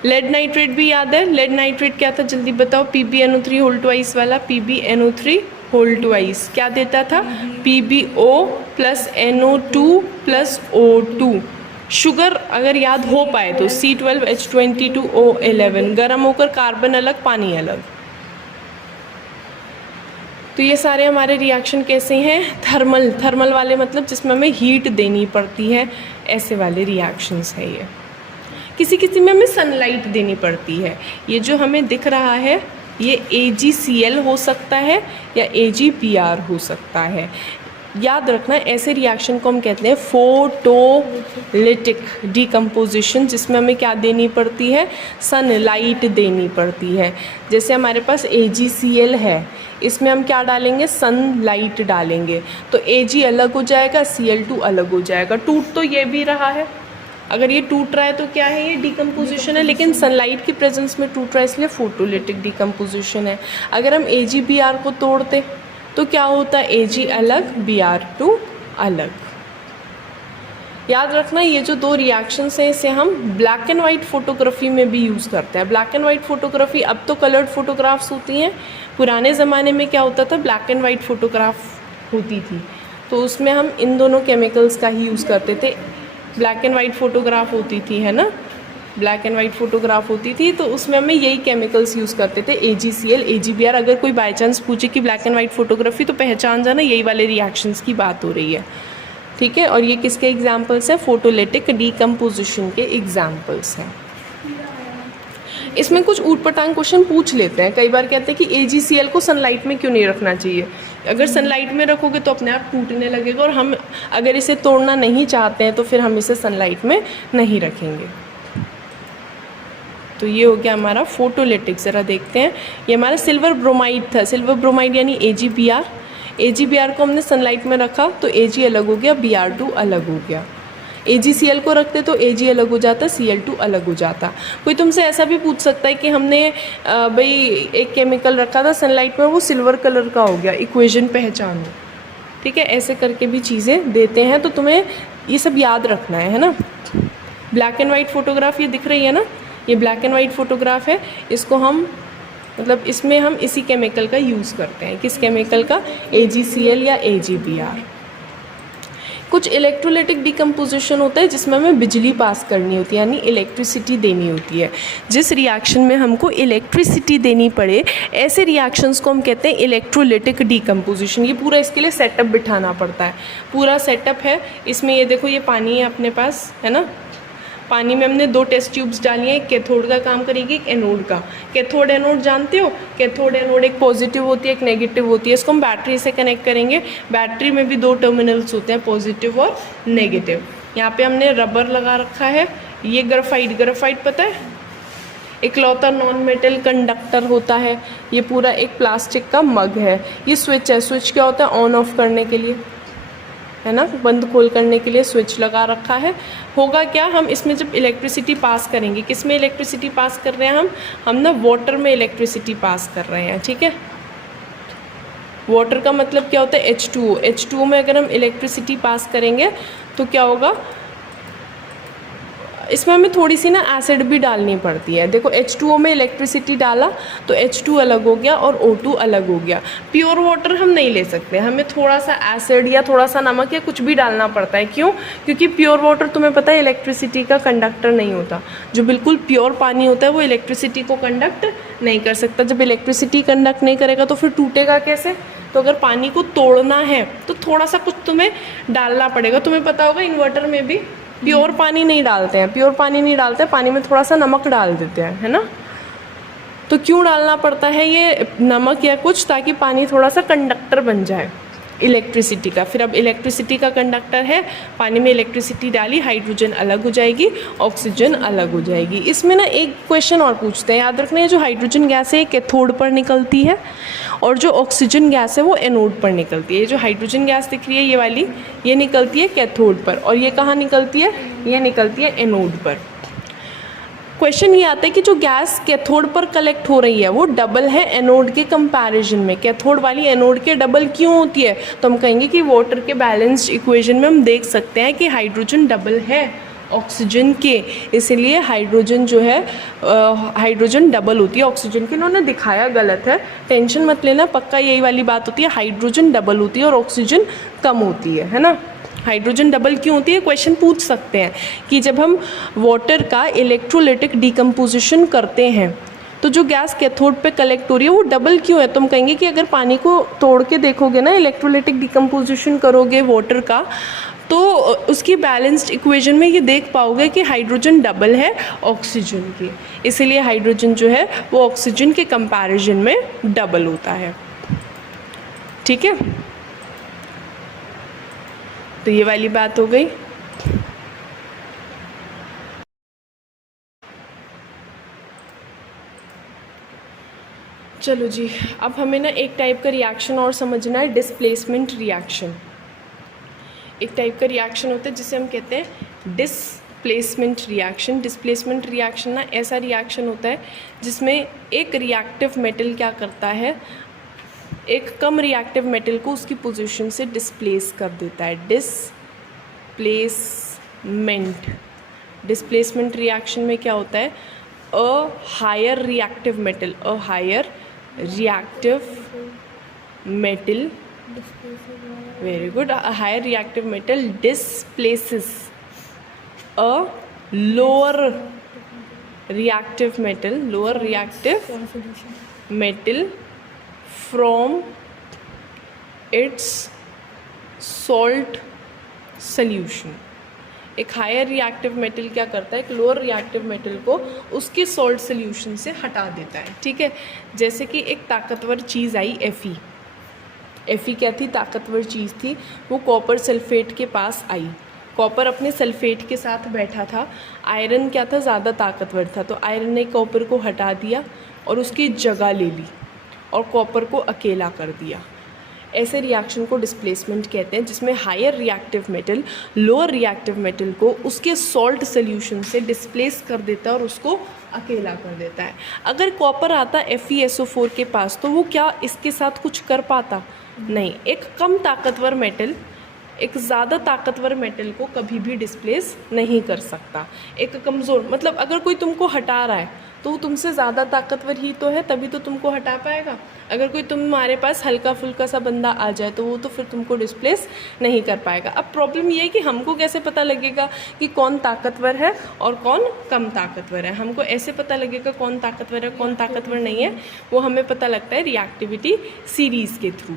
लेड नाइट्रेट भी याद है, लेड नाइट्रेट क्या था जल्दी बताओ, PbNO3 होल ट्वाइस वाला, PbNO3 होल ट्वाइस क्या देता था, PbO plus NO2 plus O2। Sugar अगर याद हो पाए तो C12H22O11, गर्म होकर कार्बन अलग पानी अलग। तो ये सारे हमारे रिएक्शन कैसे हैं, थर्मल, थर्मल वाले मतलब जिसमें हमें हीट देनी पड़ती है, ऐसे वाले रिएक्शंस है ये। किसी किसी में हमें सनलाइट देनी पड़ती है। ये जो हमें दिख रहा है ये AgCl हो सकता है या AgBr हो सकता है। याद रखना ऐसे रिएक्शन को हम कहते हैं फोटोलिटिक डिकम्पोजिशन, जिसमें हमें क्या देनी पड़ती है, सनलाइट देनी पड़ती है। जैसे हमारे पास AgCl है, इसमें हम क्या डालेंगे, सनलाइट डालेंगे, तो Ag अलग हो जाएगा, Cl2 अलग हो जाएगा। टूट तो ये भी रहा है, अगर ये टूट रहा है तो क्या है, ये डिकम्पोजिशन है, लेकिन सनलाइट की प्रेजेंस में टूट रहा है इसलिए फोटोलिटिक डिकम्पोजिशन है। अगर हम AgBr को तोड़ते तो क्या होता है, Ag अलग Br2 अलग। याद रखना ये जो दो रिएक्शंस हैं इसे हम ब्लैक एंड वाइट फोटोग्राफी में भी यूज़ करते हैं। ब्लैक एंड वाइट फोटोग्राफी, अब तो कलर्ड फोटोग्राफ्स होती हैं, पुराने ज़माने में क्या होता था, ब्लैक एंड वाइट फोटोग्राफ होती थी, तो उसमें हम इन दोनों केमिकल्स का ही यूज़ करते थे। ब्लैक एंड वाइट फोटोग्राफ होती थी, है ना, ब्लैक एंड वाइट फोटोग्राफ होती थी, तो उसमें हमें यही केमिकल्स यूज़ करते थे, AgCl AgBr। अगर कोई बाई चांस पूछे कि ब्लैक एंड वाइट फोटोग्राफी, तो पहचान जाना यही वाले रिएक्शंस की बात हो रही है, ठीक है। और ये किसके एग्जाम्पल्स हैं, फोटोलिटिक डिकम्पोजिशन के एग्जाम्पल्स हैं। इसमें कुछ ऊटपटांग क्वेश्चन पूछ लेते हैं, कई बार कहते हैं कि AgCl को सनलाइट में क्यों नहीं रखना चाहिए। अगर सनलाइट में रखोगे तो अपने आप टूटने लगेगा, और हम अगर इसे तोड़ना नहीं चाहते हैं तो फिर हम इसे सनलाइट में नहीं रखेंगे। तो ये हो गया हमारा फोटोलिटिक। ज़रा देखते हैं, ये हमारा सिल्वर ब्रोमाइड था, सिल्वर ब्रोमाइड यानी AgBr। AgBr को हमने सनलाइट में रखा तो Ag अलग हो गया, Br2 अलग हो गया। AgCl को रखते तो Ag अलग हो जाता, Cl2 अलग हो जाता। कोई तुमसे ऐसा भी पूछ सकता है कि हमने भाई एक केमिकल रखा था सनलाइट में, वो सिल्वर कलर का हो गया, इक्वेशन पहचानो, ठीक है। ऐसे करके भी चीज़ें देते हैं, तो तुम्हें ये सब याद रखना है ना। ब्लैक एंड वाइट फोटोग्राफ ये दिख रही है ना, ये ब्लैक एंड वाइट फोटोग्राफ है, इसको हम मतलब इसमें हम इसी केमिकल का यूज़ करते हैं। किस केमिकल का, AgCl या AgBr। कुछ इलेक्ट्रोलाइटिक डिकम्पोजिशन होता है जिसमें हमें बिजली पास करनी होती है, यानी इलेक्ट्रिसिटी देनी होती है। जिस रिएक्शन में हमको इलेक्ट्रिसिटी देनी पड़े, ऐसे रिएक्शंस को हम कहते हैं इलेक्ट्रोलाइटिक डिकम्पोजिशन। ये पूरा इसके लिए सेटअप बिठाना पड़ता है, पूरा सेटअप है इसमें। ये देखो, ये पानी है अपने पास, है ना, पानी में हमने 2 टेस्ट ट्यूब्स डाली हैं, एक कैथोड का काम करेगी, एक एनोड का। कैथोड एनोड जानते हो, कैथोड एनोड एक पॉजिटिव होती है एक नेगेटिव होती है। इसको हम बैटरी से कनेक्ट करेंगे। बैटरी में भी 2 टर्मिनल्स होते हैं, पॉजिटिव और नेगेटिव। यहाँ पे हमने रबर लगा रखा है, ये ग्राफाइट, ग्राफाइट पता है इकलौता नॉन मेटल कंडक्टर होता है। ये पूरा एक प्लास्टिक का मग है। ये स्विच है, स्विच क्या होता है, ऑन ऑफ करने के लिए, है ना, बंद खोल करने के लिए स्विच लगा रखा है। होगा क्या, हम इसमें जब इलेक्ट्रिसिटी पास करेंगे, किस में इलेक्ट्रिसिटी पास कर रहे हैं हम ना वाटर में इलेक्ट्रिसिटी पास कर रहे हैं, ठीक है। वाटर का मतलब क्या होता है, H2O। H2O में अगर हम इलेक्ट्रिसिटी पास करेंगे तो क्या होगा, इसमें हमें थोड़ी सी ना एसिड भी डालनी पड़ती है। देखो H2O में इलेक्ट्रिसिटी डाला तो H2 अलग हो गया और O2 अलग हो गया। प्योर वाटर हम नहीं ले सकते, हमें थोड़ा सा एसिड या थोड़ा सा नमक या कुछ भी डालना पड़ता है। क्यों, क्योंकि प्योर वाटर तुम्हें पता है इलेक्ट्रिसिटी का कंडक्टर नहीं होता। जो बिल्कुल प्योर पानी होता है वो इलेक्ट्रिसिटी को कंडक्ट नहीं कर सकता। जब इलेक्ट्रिसिटी कंडक्ट नहीं करेगा तो फिर टूटेगा कैसे। तो अगर पानी को तोड़ना है तो थोड़ा सा कुछ तुम्हें डालना पड़ेगा। तुम्हें पता होगा इन्वर्टर में भी प्योर पानी नहीं डालते हैं, प्योर पानी नहीं डालते हैं, पानी में थोड़ा सा नमक डाल देते हैं, है ना। तो क्यों डालना पड़ता है ये नमक या कुछ, ताकि पानी थोड़ा सा कंडक्टर बन जाए। इलेक्ट्रिसिटी का। फिर अब इलेक्ट्रिसिटी का कंडक्टर है, पानी में इलेक्ट्रिसिटी डाली, हाइड्रोजन अलग हो जाएगी, ऑक्सीजन अलग हो जाएगी। इसमें ना एक क्वेश्चन और पूछते हैं, याद रखना है, जो हाइड्रोजन गैस है ये कैथोड पर निकलती है और जो ऑक्सीजन गैस है वो एनोड पर निकलती है। जो हाइड्रोजन गैस दिख रही है ये वाली, ये निकलती है कैथोड पर, और ये कहाँ निकलती है, ये निकलती है एनोड पर। क्वेश्चन ये आता है कि जो गैस कैथोड पर कलेक्ट हो रही है वो डबल है एनोड के कंपैरिजन में। कैथोड वाली एनोड के डबल क्यों होती है? तो हम कहेंगे कि वाटर के बैलेंस्ड इक्वेशन में हम देख सकते हैं कि हाइड्रोजन डबल है ऑक्सीजन के, इसलिए हाइड्रोजन जो है हाइड्रोजन डबल होती है ऑक्सीजन की। इन्होंने दिखाया गलत है, टेंशन मत लेना, पक्का यही वाली बात होती है, हाइड्रोजन डबल होती है और ऑक्सीजन कम होती है ना। हाइड्रोजन डबल क्यों होती है, क्वेश्चन पूछ सकते हैं कि जब हम वाटर का इलेक्ट्रोलाइटिक डिकम्पोजिशन करते हैं तो जो गैस कैथोड पे कलेक्ट हो रही है वो डबल क्यों है। तो हम कहेंगे कि अगर पानी को तोड़ के देखोगे ना, इलेक्ट्रोलाइटिक डिकम्पोजिशन करोगे वाटर का, तो उसकी बैलेंस्ड इक्वेशन में ये देख पाओगे कि हाइड्रोजन डबल है ऑक्सीजन की, इसीलिए हाइड्रोजन जो है वो ऑक्सीजन के कंपैरिजन में डबल होता है। ठीक है, तो ये वाली बात हो गई। चलो जी, अब हमें ना एक टाइप का रिएक्शन और समझना है, डिस्प्लेसमेंट रिएक्शन। एक टाइप का रिएक्शन होता है जिसे हम कहते हैं डिस्प्लेसमेंट रिएक्शन। डिस्प्लेसमेंट रिएक्शन ना ऐसा रिएक्शन होता है जिसमें एक रिएक्टिव मेटल क्या करता है, एक कम रिएक्टिव मेटल को उसकी पोजीशन से डिस्प्लेस कर देता है। डिस्प्लेसमेंट रिएक्शन में क्या होता है, a higher reactive metal very good, a higher reactive metal displaces a lower reactive metal from its salt solution। एक हायर रिएक्टिव मेटल क्या करता है, एक लोअर रिएक्टिव मेटल को उसके सॉल्ट सोल्यूशन से हटा देता है। ठीक है, जैसे कि एक ताकतवर चीज़ आई एफी क्या थी, ताकतवर चीज़ थी, वो कॉपर सल्फेट के पास आई। कॉपर अपने सल्फेट के साथ बैठा था, आयरन क्या था, ज़्यादा ताकतवर था, तो आयरन ने कॉपर को हटा दिया और उसकी जगह ले ली और कॉपर को अकेला कर दिया। ऐसे रिएक्शन को डिस्प्लेसमेंट कहते हैं, जिसमें higher reactive metal lower reactive metal को उसके सॉल्ट सोल्यूशन से डिस्प्लेस कर देता है और उसको अकेला कर देता है। अगर कॉपर आता FeSO4 के पास तो वो क्या इसके साथ कुछ कर पाता? नहीं। एक कम ताकतवर मेटल एक ज़्यादा ताकतवर मेटल को कभी भी डिस्प्लेस नहीं कर सकता। एक कमज़ोर, मतलब अगर कोई तुमको हटा रहा है तो वो तुमसे ज़्यादा ताकतवर ही तो है, तभी तो तुमको हटा पाएगा। अगर कोई तुम्हारे पास हल्का फुल्का सा बंदा आ जाए तो वो तो फिर तुमको डिस्प्लेस नहीं कर पाएगा। अब प्रॉब्लम ये है कि हमको कैसे पता लगेगा कि कौन ताकतवर है और कौन कम ताकतवर है। हमको ऐसे पता लगेगा कौन ताकतवर है कौन ताकतवर नहीं है, वो हमें पता लगता है रिएक्टिविटी सीरीज़ के थ्रू।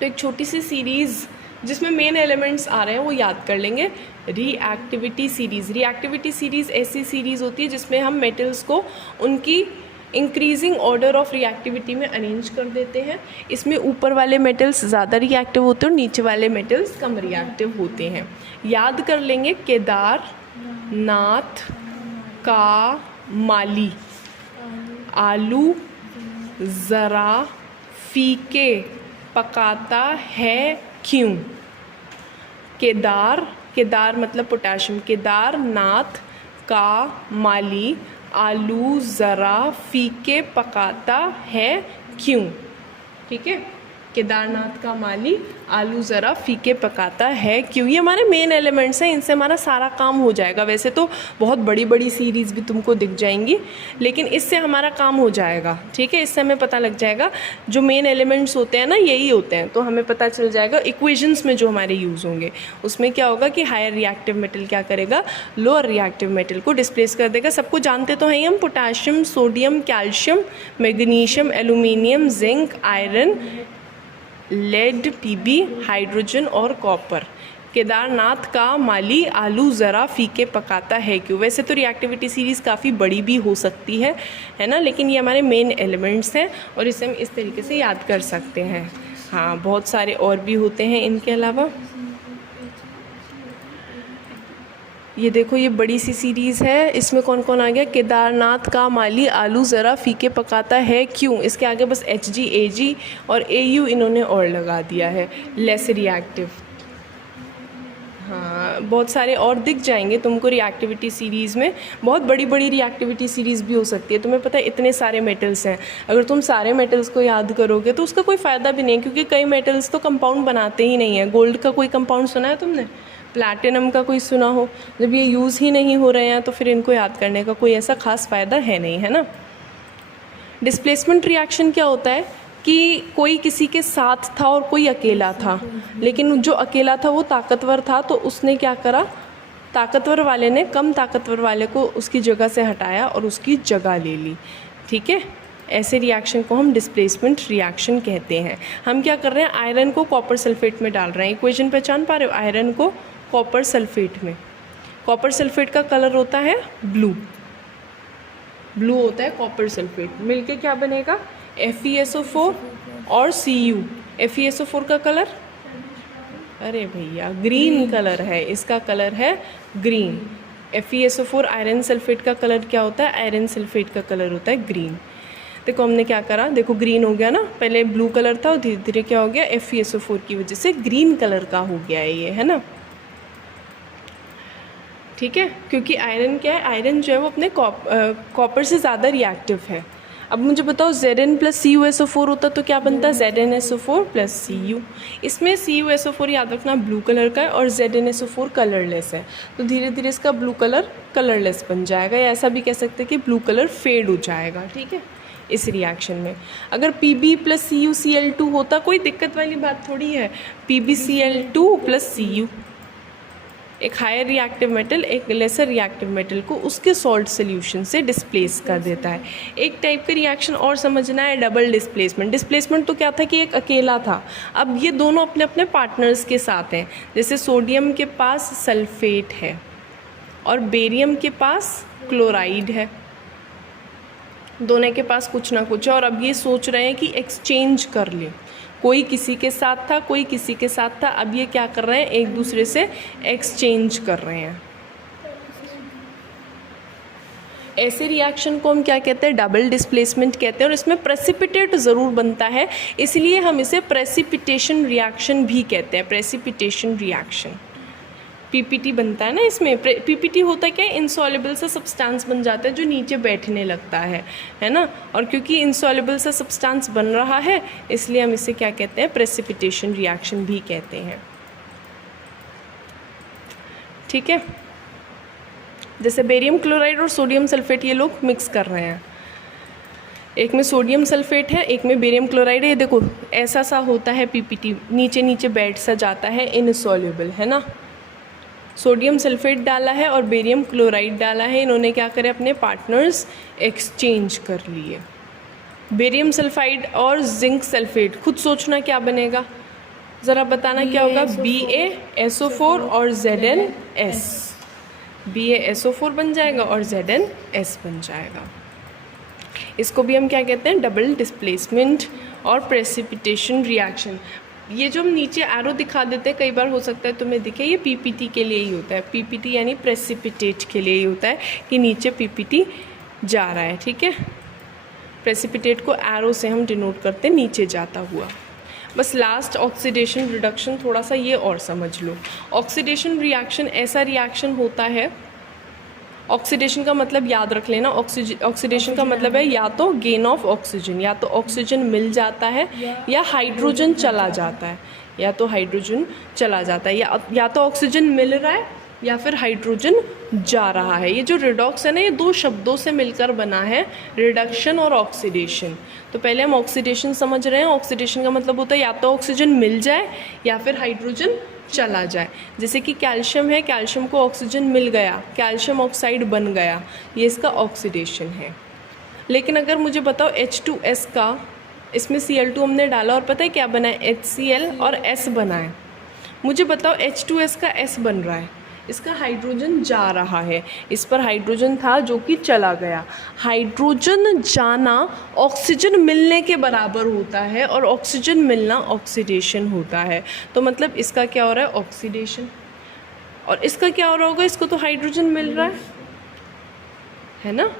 तो एक छोटी सी सीरीज़ जिसमें मेन एलिमेंट्स आ रहे हैं वो याद कर लेंगे। रिएक्टिविटी सीरीज़ ऐसी सीरीज़ होती है जिसमें हम मेटल्स को उनकी इंक्रीजिंग ऑर्डर ऑफ रिएक्टिविटी में अरेंज कर देते हैं। इसमें ऊपर वाले मेटल्स ज़्यादा रिएक्टिव होते हैं और नीचे वाले मेटल्स कम रिएक्टिव होते हैं। याद कर लेंगे, केदार, नाथ, का, माली, आलू ज़रा फीके पकाता है क्यों। केदार मतलब पोटाशियम, केदार, नाथ, का, माली, आलू ज़रा फीके पकाता है क्यों। ठीक है, केदारनाथ का माली आलू ज़रा फीके पकाता है क्यों। ये हमारे मेन एलिमेंट्स हैं, इनसे हमारा सारा काम हो जाएगा। वैसे तो बहुत बड़ी बड़ी सीरीज़ भी तुमको दिख जाएंगी, लेकिन इससे हमारा काम हो जाएगा। ठीक है, इससे हमें पता लग जाएगा जो मेन एलिमेंट्स होते हैं ना यही होते हैं, तो हमें पता चल जाएगा इक्वेशंस में जो हमारे यूज़ होंगे उसमें क्या होगा कि हायर रिएक्टिव मेटल क्या करेगा, लोअर रिएक्टिव मेटल को डिस्प्लेस कर देगा। सबको जानते तो हैं हम, potassium, sodium, calcium, magnesium, aluminium, zinc, iron, lead, PB, hydrogen और कॉपर। केदारनाथ का माली आलू ज़रा फीके पकाता है क्यों। वैसे तो रिएक्टिविटी सीरीज़ काफ़ी बड़ी भी हो सकती है ना, लेकिन ये हमारे मेन एलिमेंट्स हैं और इसे हम इस तरीके से याद कर सकते हैं। हाँ, बहुत सारे और भी होते हैं इनके अलावा। ये देखो, ये बड़ी सी सीरीज़ है, इसमें कौन कौन आ गया? केदारनाथ का माली आलू ज़रा फीके पकाता है क्यों, इसके आगे बस HG AG और AU इन्होंने और लगा दिया है, लेस रिएक्टिव। हाँ, बहुत सारे और दिख जाएंगे तुमको रिएक्टिविटी सीरीज़ में। बहुत बड़ी बड़ी रिएक्टिविटी सीरीज़ भी हो सकती है। तुम्हें पता है इतने सारे मेटल्स हैं, अगर तुम सारे मेटल्स को याद करोगे तो उसका कोई फ़ायदा भी नहीं है, क्योंकि कई मेटल्स तो कंपाउंड बनाते ही नहीं है। गोल्ड का कोई कंपाउंड सुना है तुमने? प्लैटिनम का कोई सुना हो? जब ये यूज़ ही नहीं हो रहे हैं तो फिर इनको याद करने का कोई ऐसा खास फ़ायदा है नहीं, है ना। डिस्प्लेसमेंट रिएक्शन क्या होता है कि कोई किसी के साथ था और कोई अकेला था, लेकिन जो अकेला था वो ताकतवर था, तो उसने क्या करा, ताकतवर वाले ने कम ताकतवर वाले को उसकी जगह से हटाया और उसकी जगह ले ली। ठीक है, ऐसे रिएक्शन को हम डिस्प्लेसमेंट रिएक्शन कहते हैं। हम क्या कर रहे हैं, आयरन को कॉपर सल्फेट में डाल रहे हैं। इक्वेशन पहचान पा रहे हो? आयरन को कॉपर सल्फेट में, कॉपर सल्फेट का कलर होता है ब्लू, ब्लू होता है कॉपर सल्फेट। मिलके क्या बनेगा? FeSO4 और Cu। FeSO4 का कलर, अरे भैया ग्रीन कलर है, इसका कलर है ग्रीन। FeSO4 आयरन सल्फेट का कलर क्या होता है? आयरन सल्फेट का कलर होता है ग्रीन। देखो हमने क्या करा, देखो ग्रीन हो गया ना, पहले ब्लू कलर था और धीरे धीरे क्या हो गया, FeSO4 की वजह से ग्रीन कलर का हो गया है ना। ठीक है, क्योंकि आयरन क्या है, आयरन जो है वो अपने कॉपर से ज़्यादा रिएक्टिव है। अब मुझे बताओ Zn + CuSO4 होता तो क्या बनता? ZnSO4 + Cu। इसमें CuSO4 याद रखना ब्लू कलर का है और ZnSO4 कलरलेस है, तो धीरे धीरे इसका ब्लू कलर कलरलेस बन जाएगा, या ऐसा भी कह सकते हैं कि ब्लू कलर फेड हो जाएगा। ठीक है, इस रिएक्शन में अगर Pb + CuCl2 होता, कोई दिक्कत वाली बात थोड़ी है। PbCl2 + Cu, एक हायर रिएक्टिव मेटल एक लेसर रिएक्टिव मेटल को उसके सॉल्ट सोल्यूशन से डिस्प्लेस कर देता है। एक टाइप का रिएक्शन और समझना है, डबल डिस्प्लेसमेंट। डिस्प्लेसमेंट तो क्या था कि एक अकेला था, अब ये दोनों अपने अपने पार्टनर्स के साथ हैं। जैसे सोडियम के पास सल्फेट है और बेरियम के पास क्लोराइड है, दोनों के पास कुछ ना कुछ है, और अब ये सोच रहे हैं कि एक्सचेंज कर लें। कोई किसी के साथ था, कोई किसी के साथ था, अब ये क्या कर रहे हैं, एक दूसरे से एक्सचेंज कर रहे हैं। ऐसे रिएक्शन को हम क्या कहते हैं, डबल डिस्प्लेसमेंट कहते हैं, और इसमें प्रेसिपिटेट ज़रूर बनता है, इसलिए हम इसे प्रेसिपिटेशन रिएक्शन भी कहते हैं। प्रेसिपिटेशन रिएक्शन पीपीटी बनता है ना, इसमें पीपीटी होता क्या है, इंसॉल्युबल सा सब्सटेंस बन जाता है जो नीचे बैठने लगता है ना। और क्योंकि इंसॉल्युबल सा सब्सटेंस बन रहा है, इसलिए हम इसे क्या कहते हैं, प्रेसिपिटेशन रिएक्शन भी कहते हैं। ठीक है, जैसे बेरियम क्लोराइड और सोडियम सल्फेट ये लोग मिक्स कर रहे हैं, एक में सोडियम सल्फेट है, एक में बेरियम क्लोराइड है। ये देखो ऐसा सा होता है पीपीटी, नीचे नीचे बैठ सा जाता है, इनसॉल्युबल है ना। सोडियम सल्फेट डाला है और बेरियम क्लोराइड डाला है, इन्होंने क्या करे, अपने पार्टनर्स एक्सचेंज कर लिए। बेरियम सल्फाइड और जिंक सल्फेट, खुद सोचना क्या बनेगा, ज़रा बताना क्या होगा। BaSO4 और ZnS, BaSO4 बन जाएगा और ZnS बन जाएगा। इसको भी हम क्या कहते हैं, डबल डिस्प्लेसमेंट और प्रेसिपिटेशन रिएक्शन। ये जो हम नीचे एरो दिखा देते हैं, कई बार हो सकता है तुम्हें दिखे, ये पीपीटी के लिए ही होता है। पीपीटी यानी प्रेसिपिटेट के लिए ही होता है कि नीचे पीपीटी जा रहा है। ठीक है, प्रेसिपिटेट को एरो से हम डिनोट करते हैं, नीचे जाता हुआ। बस लास्ट ऑक्सीडेशन रिडक्शन थोड़ा सा ये और समझ लो। ऑक्सीडेशन रिएक्शन ऐसा रिएक्शन होता है, ऑक्सीडेशन का मतलब याद रख लेना, ऑक्सीडेशन का मतलब है या तो गेन ऑफ ऑक्सीजन, या तो ऑक्सीजन मिल जाता है या हाइड्रोजन चला जाता है, या तो हाइड्रोजन चला जाता है, या तो ऑक्सीजन मिल रहा है या फिर हाइड्रोजन जा रहा है। ये जो रिडॉक्स है ना, ये दो शब्दों से मिलकर बना है, रिडक्शन और ऑक्सीडेशन। तो पहले हम ऑक्सीडेशन समझ रहे हैं। ऑक्सीडेशन का मतलब होता है या तो ऑक्सीजन मिल जाए या फिर हाइड्रोजन चला जाए। जैसे कि कैल्शियम है, कैल्शियम को ऑक्सीजन मिल गया, कैल्शियम ऑक्साइड बन गया, ये इसका ऑक्सीडेशन है। लेकिन अगर मुझे बताओ H2S का, इसमें Cl2 हमने डाला और पता है क्या बना है, HCl और S बना है। मुझे बताओ H2S का S बन रहा है, इसका हाइड्रोजन जा रहा है, इस पर हाइड्रोजन था जो कि चला गया। हाइड्रोजन जाना ऑक्सीजन मिलने के बराबर होता है और ऑक्सीजन मिलना ऑक्सीडेशन होता है। तो मतलब इसका क्या हो रहा है, ऑक्सीडेशन। और इसका क्या हो रहा होगा, इसको तो हाइड्रोजन मिल रहा है ना।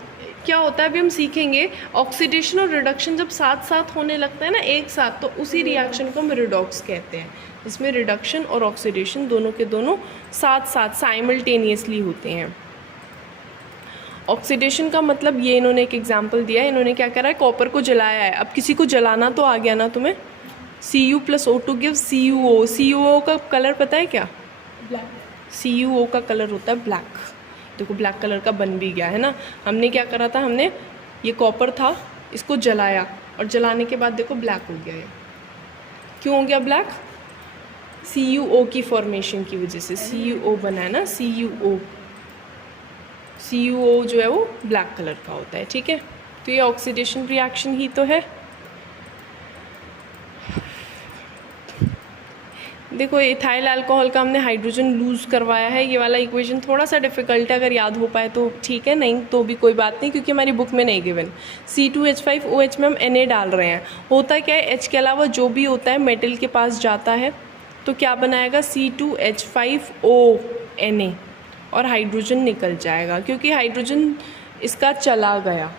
क्या होता है अभी हम सीखेंगे, ऑक्सीडेशन और रिडक्शन जब साथ साथ होने लगता है ना एक साथ, तो उसी रिएक्शन को हम रिडॉक्स कहते हैं, जिसमें रिडक्शन और ऑक्सीडेशन दोनों के दोनों साथ साथ साइमल्टेनियसली होते हैं। ऑक्सीडेशन का मतलब ये इन्होंने एक एग्जांपल दिया है, इन्होंने क्या करा है, कॉपर को जलाया है। अब किसी को जलाना तो आ गया ना तुम्हें, Cu+O2 गिव्स CuO। CuO का कलर पता है क्या, ब्लैक। CuO का कलर होता है ब्लैक। देखो ब्लैक कलर का बन भी गया है ना। हमने क्या करा था, हमने ये कॉपर था इसको जलाया और जलाने के बाद देखो ब्लैक हो गया। ये क्यों हो गया ब्लैक, CuO की फॉर्मेशन की वजह से। CuO बना है ना, CuO जो है वो ब्लैक कलर का होता है, ठीक है। तो ये ऑक्सीडेशन रिएक्शन ही तो है। देखो इथाइल अल्कोहल का हमने हाइड्रोजन लूज़ करवाया है। ये वाला इक्वेशन थोड़ा सा डिफिकल्ट है, अगर याद हो पाए तो ठीक है, नहीं तो भी कोई बात नहीं, क्योंकि हमारी बुक में नहीं गिवन। C2H5OH में हम Na डाल रहे हैं। होता क्या है, H के अलावा जो भी होता है मेटल के पास जाता है तो क्या बनाएगा, C2H5O Na, और हाइड्रोजन निकल जाएगा, क्योंकि हाइड्रोजन इसका चला गया।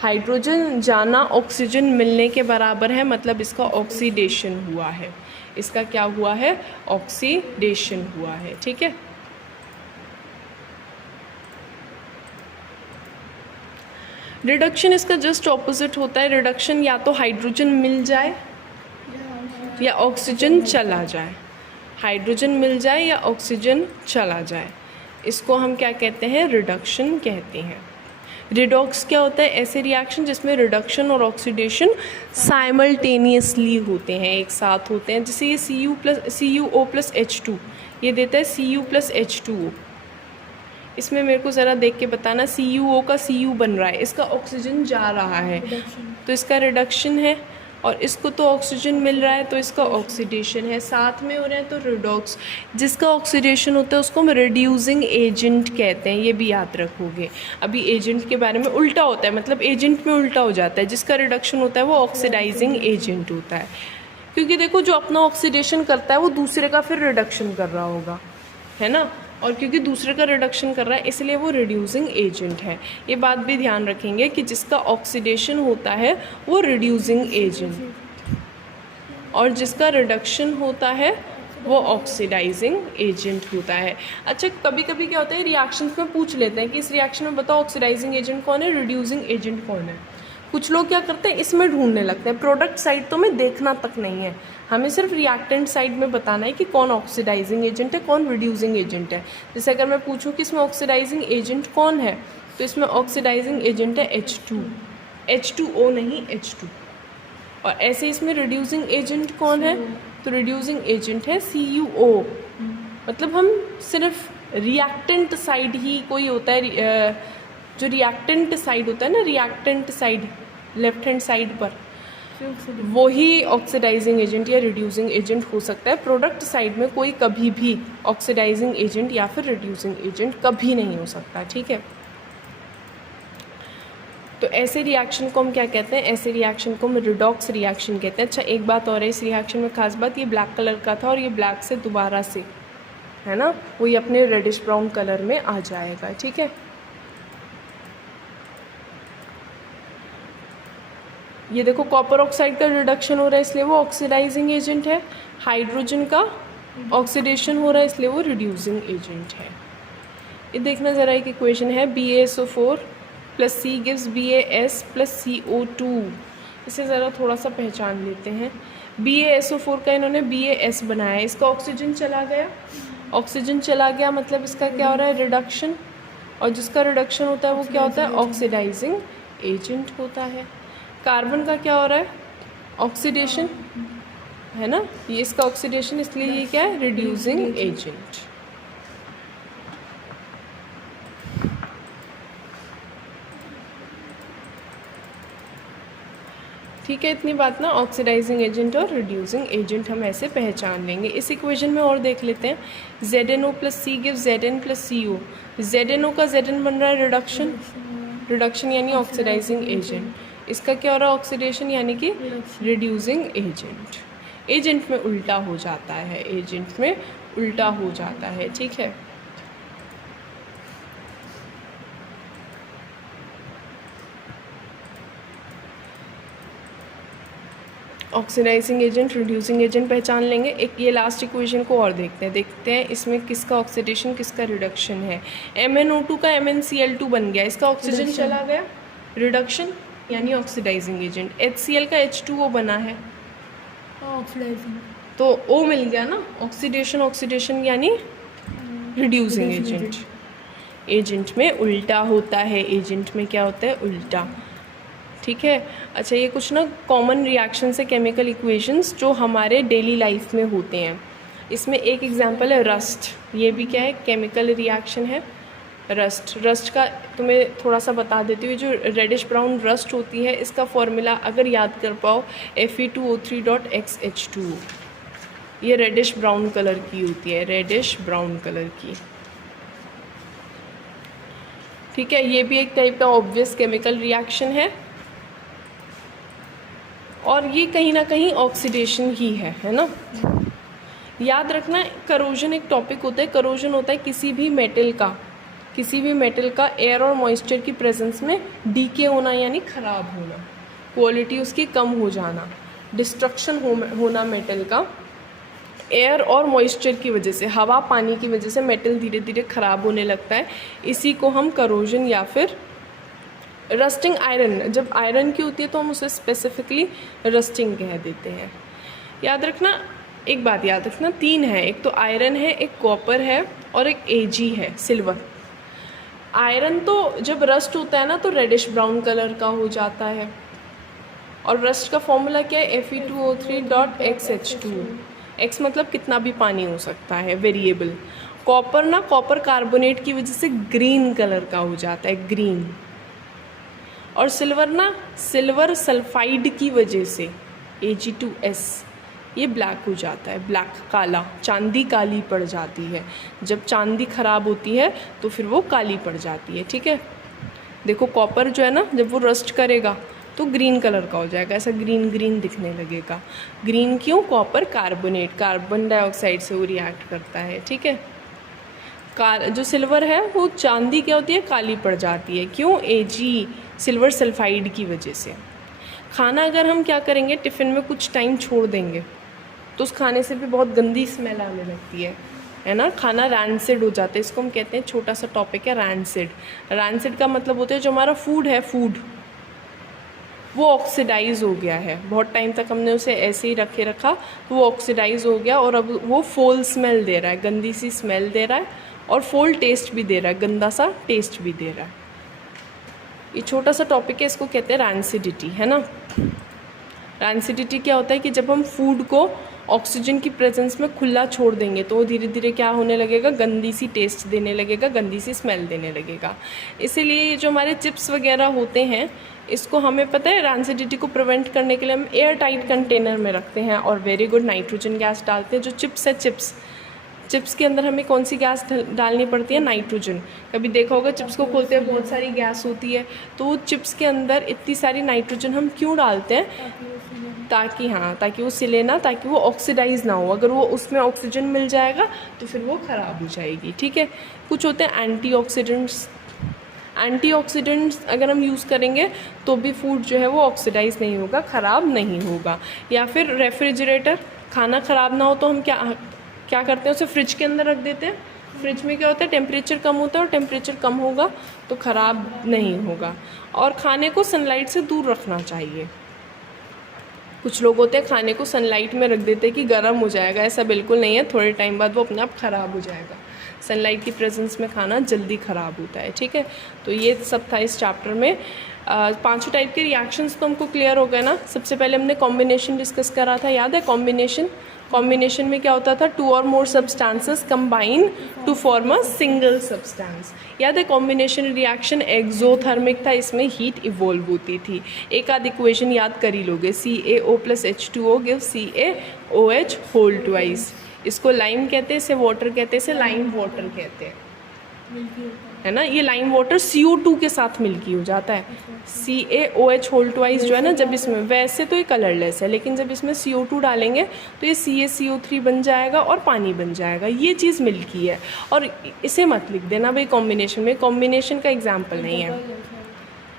हाइड्रोजन जाना ऑक्सीजन मिलने के बराबर है, मतलब इसका ऑक्सीडेशन हुआ है। इसका क्या हुआ है, ऑक्सीडेशन हुआ है, ठीक है। रिडक्शन इसका जस्ट ऑपोजिट होता है। रिडक्शन या तो हाइड्रोजन मिल जाए या ऑक्सीजन चला जाए, हाइड्रोजन मिल जाए या ऑक्सीजन चला जाए, इसको हम क्या कहते हैं, रिडक्शन कहते हैं। रिडॉक्स क्या होता है, ऐसे रिएक्शन जिसमें रिडक्शन और ऑक्सीडेशन साइमल्टेनियसली होते हैं, एक साथ होते हैं। जैसे ये CuO+H2 ये देता है Cu+H2O। इसमें मेरे को ज़रा देख के बताना, CuO का Cu बन रहा है, इसका ऑक्सीजन जा रहा है तो इसका रिडक्शन है, और इसको तो ऑक्सीजन मिल रहा है तो इसका ऑक्सीडेशन है। साथ में हो रहा है तो रिडॉक्स। जिसका ऑक्सीडेशन होता है उसको हम रिड्यूसिंग एजेंट कहते हैं, ये भी याद रखोगे। अभी एजेंट के बारे में उल्टा होता है, मतलब एजेंट में उल्टा हो जाता है। जिसका रिडक्शन होता है वो ऑक्सीडाइजिंग एजेंट होता है, क्योंकि देखो जो अपना ऑक्सीडेशन करता है वो दूसरे का फिर रिडक्शन कर रहा होगा, है ना। और क्योंकि दूसरे का रिडक्शन कर रहा है इसलिए वो रिड्यूसिंग एजेंट है। ये बात भी ध्यान रखेंगे कि जिसका ऑक्सीडेशन होता है वो रिड्यूसिंग एजेंट, और जिसका रिडक्शन होता है वो ऑक्सीडाइजिंग एजेंट होता है। अच्छा कभी कभी क्या होता है, रिएक्शंस में पूछ लेते हैं कि इस रिएक्शन में बताओ ऑक्सीडाइजिंग एजेंट कौन है, रिड्यूसिंग एजेंट कौन है। कुछ लोग क्या करते हैं, इसमें ढूंढने लगते हैं। प्रोडक्ट साइड तो हमें देखना तक नहीं है, हमें सिर्फ रिएक्टेंट साइड में बताना है कि कौन ऑक्सीडाइजिंग एजेंट है, कौन रिड्यूसिंग एजेंट है। जैसे अगर मैं पूछूं कि इसमें ऑक्सीडाइजिंग एजेंट कौन है, तो इसमें ऑक्सीडाइजिंग एजेंट है H2O नहीं H2। और ऐसे इसमें रिड्यूसिंग एजेंट कौन है, तो रिड्यूसिंग एजेंट है CuO। मतलब हम सिर्फ रिएक्टेंट साइड ही कोई होता है, जो रिएक्टेंट साइड होता है ना, reactant side left hand side पर, वो ही ऑक्सीडाइजिंग एजेंट या रिड्यूसिंग एजेंट हो सकता है। प्रोडक्ट साइड में कोई कभी भी ऑक्सीडाइजिंग एजेंट या फिर रिड्यूसिंग एजेंट कभी नहीं हो सकता, ठीक है। तो ऐसे रिएक्शन को हम क्या कहते हैं, ऐसे रिएक्शन को हम रिडॉक्स रिएक्शन कहते हैं। अच्छा एक बात और है इस रिएक्शन में, खास बात, ये ब्लैक कलर का था और ये ब्लैक से दोबारा से, है ना, वो ये अपने रेडिश ब्राउन कलर में आ जाएगा, ठीक है। ये देखो कॉपर ऑक्साइड का रिडक्शन हो रहा है इसलिए वो ऑक्सीडाइजिंग एजेंट है, हाइड्रोजन का ऑक्सीडेशन हो रहा है इसलिए वो रिड्यूसिंग एजेंट है। ये देखना ज़रा, एक इक्वेशन है BaSO4 + C gives BaS + CO2। इसे ज़रा थोड़ा सा पहचान लेते हैं। BaSO4 का इन्होंने BaS बनाया है, इसका ऑक्सीजन चला गया, ऑक्सीजन चला गया मतलब इसका क्या हो रहा है, रिडक्शन। और जिसका रिडक्शन होता है वो क्या होता है, ऑक्सीडाइजिंग एजेंट होता है। कार्बन का क्या हो रहा है, ऑक्सीडेशन, है ना, ये इसका ऑक्सीडेशन, इसलिए ये क्या है, रिड्यूसिंग एजेंट। ठीक है, इतनी बात ना ऑक्सीडाइजिंग एजेंट और रिड्यूसिंग एजेंट हम ऐसे पहचान लेंगे। इस इक्वेशन में और देख लेते हैं, ZnO + C give Zn + CO। ZnO का Zn बन रहा है रिडक्शन, रिडक्शन यानी ऑक्सीडाइजिंग एजेंट। इसका क्या हो रहा है, ऑक्सीडेशन यानी कि रिड्यूसिंग एजेंट। एजेंट में उल्टा हो जाता है, एजेंट में उल्टा हो जाता है, ठीक है। ऑक्सीडाइजिंग एजेंट, रिड्यूसिंग एजेंट पहचान लेंगे। एक ये लास्ट इक्वेशन को और देखते हैं इसमें किसका ऑक्सीडेशन किसका रिडक्शन है। MnO2 का MnCl2 बन गया, इसका ऑक्सीजन चला गया, रिडक्शन यानी ऑक्सीडाइजिंग एजेंट। HCl का H2O बना है ऑक्सीडाइजिंग, तो O मिल गया ना, ऑक्सीडेशन ऑक्सीडेशन यानी रिड्यूसिंग एजेंट। एजेंट में उल्टा होता है, एजेंट में क्या होता है, उल्टा, ठीक है। अच्छा, ये कुछ ना कॉमन रिएक्शन है, केमिकल इक्वेशंस जो हमारे डेली लाइफ में होते हैं। इसमें एक एग्जांपल है रस्ट, ये भी क्या है, केमिकल रिएक्शन है। रस्ट का तुम्हें थोड़ा सा बता देती हूँ, जो रेडिश ब्राउन रस्ट होती है इसका फॉर्मूला अगर याद कर पाओ Fe2O3.XH2, ये रेडिश ब्राउन कलर की होती है, रेडिश ब्राउन कलर की, ठीक है। ये भी एक टाइप का ऑब्वियस केमिकल रिएक्शन है और ये कहीं ना कहीं ऑक्सीडेशन ही है ना। याद रखना, करोजन एक टॉपिक होता है। करोजन होता है किसी भी मेटल का एयर और मॉइस्चर की प्रेजेंस में डीके होना यानी ख़राब होना, क्वालिटी उसकी कम हो जाना, डिस्ट्रक्शन होना मेटल का एयर और मॉइस्चर की वजह से, हवा पानी की वजह से मेटल धीरे धीरे ख़राब होने लगता है। इसी को हम करोजन या फिर रस्टिंग आयरन, जब आयरन की होती है तो हम उसे स्पेसिफिकली रस्टिंग कह देते हैं। याद रखना, एक बात याद रखना, 3 है, एक तो आयरन है, एक कॉपर है और एक Ag है, सिल्वर। आयरन तो जब रस्ट होता है ना तो रेडिश ब्राउन कलर का हो जाता है और रस्ट का फॉर्मूला क्या है, Fe2O3.XH2। X मतलब कितना भी पानी हो सकता है, वेरिएबल। कॉपर ना, कॉपर कार्बोनेट की वजह से ग्रीन कलर का हो जाता है, ग्रीन। और सिल्वर ना, सिल्वर सल्फाइड की वजह से Ag2S, ये ब्लैक हो जाता है, ब्लैक, काला। चांदी काली पड़ जाती है, जब चांदी ख़राब होती है तो फिर वो काली पड़ जाती है, ठीक है। देखो कॉपर जो है ना, जब वो रस्ट करेगा तो ग्रीन कलर का हो जाएगा, ऐसा ग्रीन ग्रीन दिखने लगेगा। ग्रीन क्यों, कॉपर कार्बोनेट, कार्बन डाइऑक्साइड से वो रिएक्ट करता है, ठीक है। जो सिल्वर है वो चांदी क्या होती है, काली पड़ जाती है, क्यों, Ag, सिल्वर सल्फाइड की वजह से। खाना अगर हम क्या करेंगे, टिफ़िन में कुछ टाइम छोड़ देंगे तो उस खाने से भी बहुत गंदी स्मेल आने लगती है ना, खाना रैंसिड हो जाता है। इसको हम कहते हैं, छोटा सा टॉपिक है रैंसिड। रैंसिड का मतलब होता है जो हमारा फूड है, फूड वो ऑक्सीडाइज हो गया है, बहुत टाइम तक हमने उसे ऐसे ही रखा तो वो ऑक्सीडाइज हो गया और अब वो फोल स्मेल दे रहा है, गंदी सी स्मेल दे रहा है और फोल टेस्ट भी दे रहा है, गंदा सा टेस्ट भी दे रहा है। ये छोटा सा टॉपिक है, इसको कहते हैं रैंसिडिटी, है ना। रैंसिडिटी क्या होता है कि जब हम फूड को ऑक्सीजन की प्रेजेंस में खुला छोड़ देंगे तो वो धीरे धीरे क्या होने लगेगा, गंदी सी टेस्ट देने लगेगा, गंदी सी स्मेल देने लगेगा। इसीलिए ये जो हमारे चिप्स वगैरह होते हैं, इसको हमें पता है रैंसिडिटी को प्रिवेंट करने के लिए हम एयर टाइट कंटेनर में रखते हैं और वेरी गुड नाइट्रोजन गैस डालते हैं। जो चिप्स है, चिप्स के अंदर हमें कौन सी गैस डालनी पड़ती है, नाइट्रोजन। कभी देखा होगा चिप्स को खोलते हैं बहुत सारी गैस होती है, तो चिप्स के अंदर इतनी सारी नाइट्रोजन हम क्यों डालते हैं, ताकि वो सिले ना, ताकि वो ऑक्सीडाइज ना हो। अगर वो उसमें ऑक्सीजन मिल जाएगा तो फिर वो ख़राब हो जाएगी, ठीक है। कुछ होते हैं एंटीऑक्सीडेंट्स अगर हम यूज़ करेंगे तो भी फूड जो है वो ऑक्सीडाइज नहीं होगा, ख़राब नहीं होगा। या फिर रेफ्रिजरेटर, खाना ख़राब ना हो तो हम क्या करते हैं, उसे फ्रिज के अंदर रख देते हैं। फ्रिज में क्या होता है, टेम्परेचर कम होता है और टेम्परेचर कम होगा तो ख़राब नहीं होगा। और खाने को सनलाइट से दूर रखना चाहिए। कुछ लोग होते हैं खाने को सनलाइट में रख देते हैं कि गर्म हो जाएगा, ऐसा बिल्कुल नहीं है, थोड़े टाइम बाद वो अपने आप ख़राब हो जाएगा। सनलाइट की प्रेजेंस में खाना जल्दी ख़राब होता है, ठीक है। तो ये सब था इस चैप्टर में। पांचों टाइप के रिएक्शंस तो हमको क्लियर हो गए ना। सबसे पहले हमने कॉम्बिनेशन डिस्कस करा था, याद है कॉम्बिनेशन में क्या होता था, 2 और more substances combine to form a single substance. याद है कॉम्बिनेशन रिएक्शन एक्सोथर्मिक था, इसमें हीट इवॉल्व होती थी। एक आध इक्वेशन याद कर ही लोगे, CaO + H2O give CaOH whole twice. इसको लाइम कहते हैं, इसे वाटर कहते हैं, इसे लाइम वाटर कहते हैं, मिल्की होता है ना। ये लाइम वाटर CO2 के साथ मिल्की हो जाता है। CaOH होल ट्वाइस जो है ना, जब इसमें, वैसे तो ये कलरलेस है, लेकिन जब इसमें CO2 डालेंगे तो ये CaCO3 बन जाएगा और पानी बन जाएगा। ये चीज़ मिल्की है। और इसे मत लिख देना भाई कॉम्बिनेशन में, कॉम्बिनेशन का एग्जाम्पल नहीं है।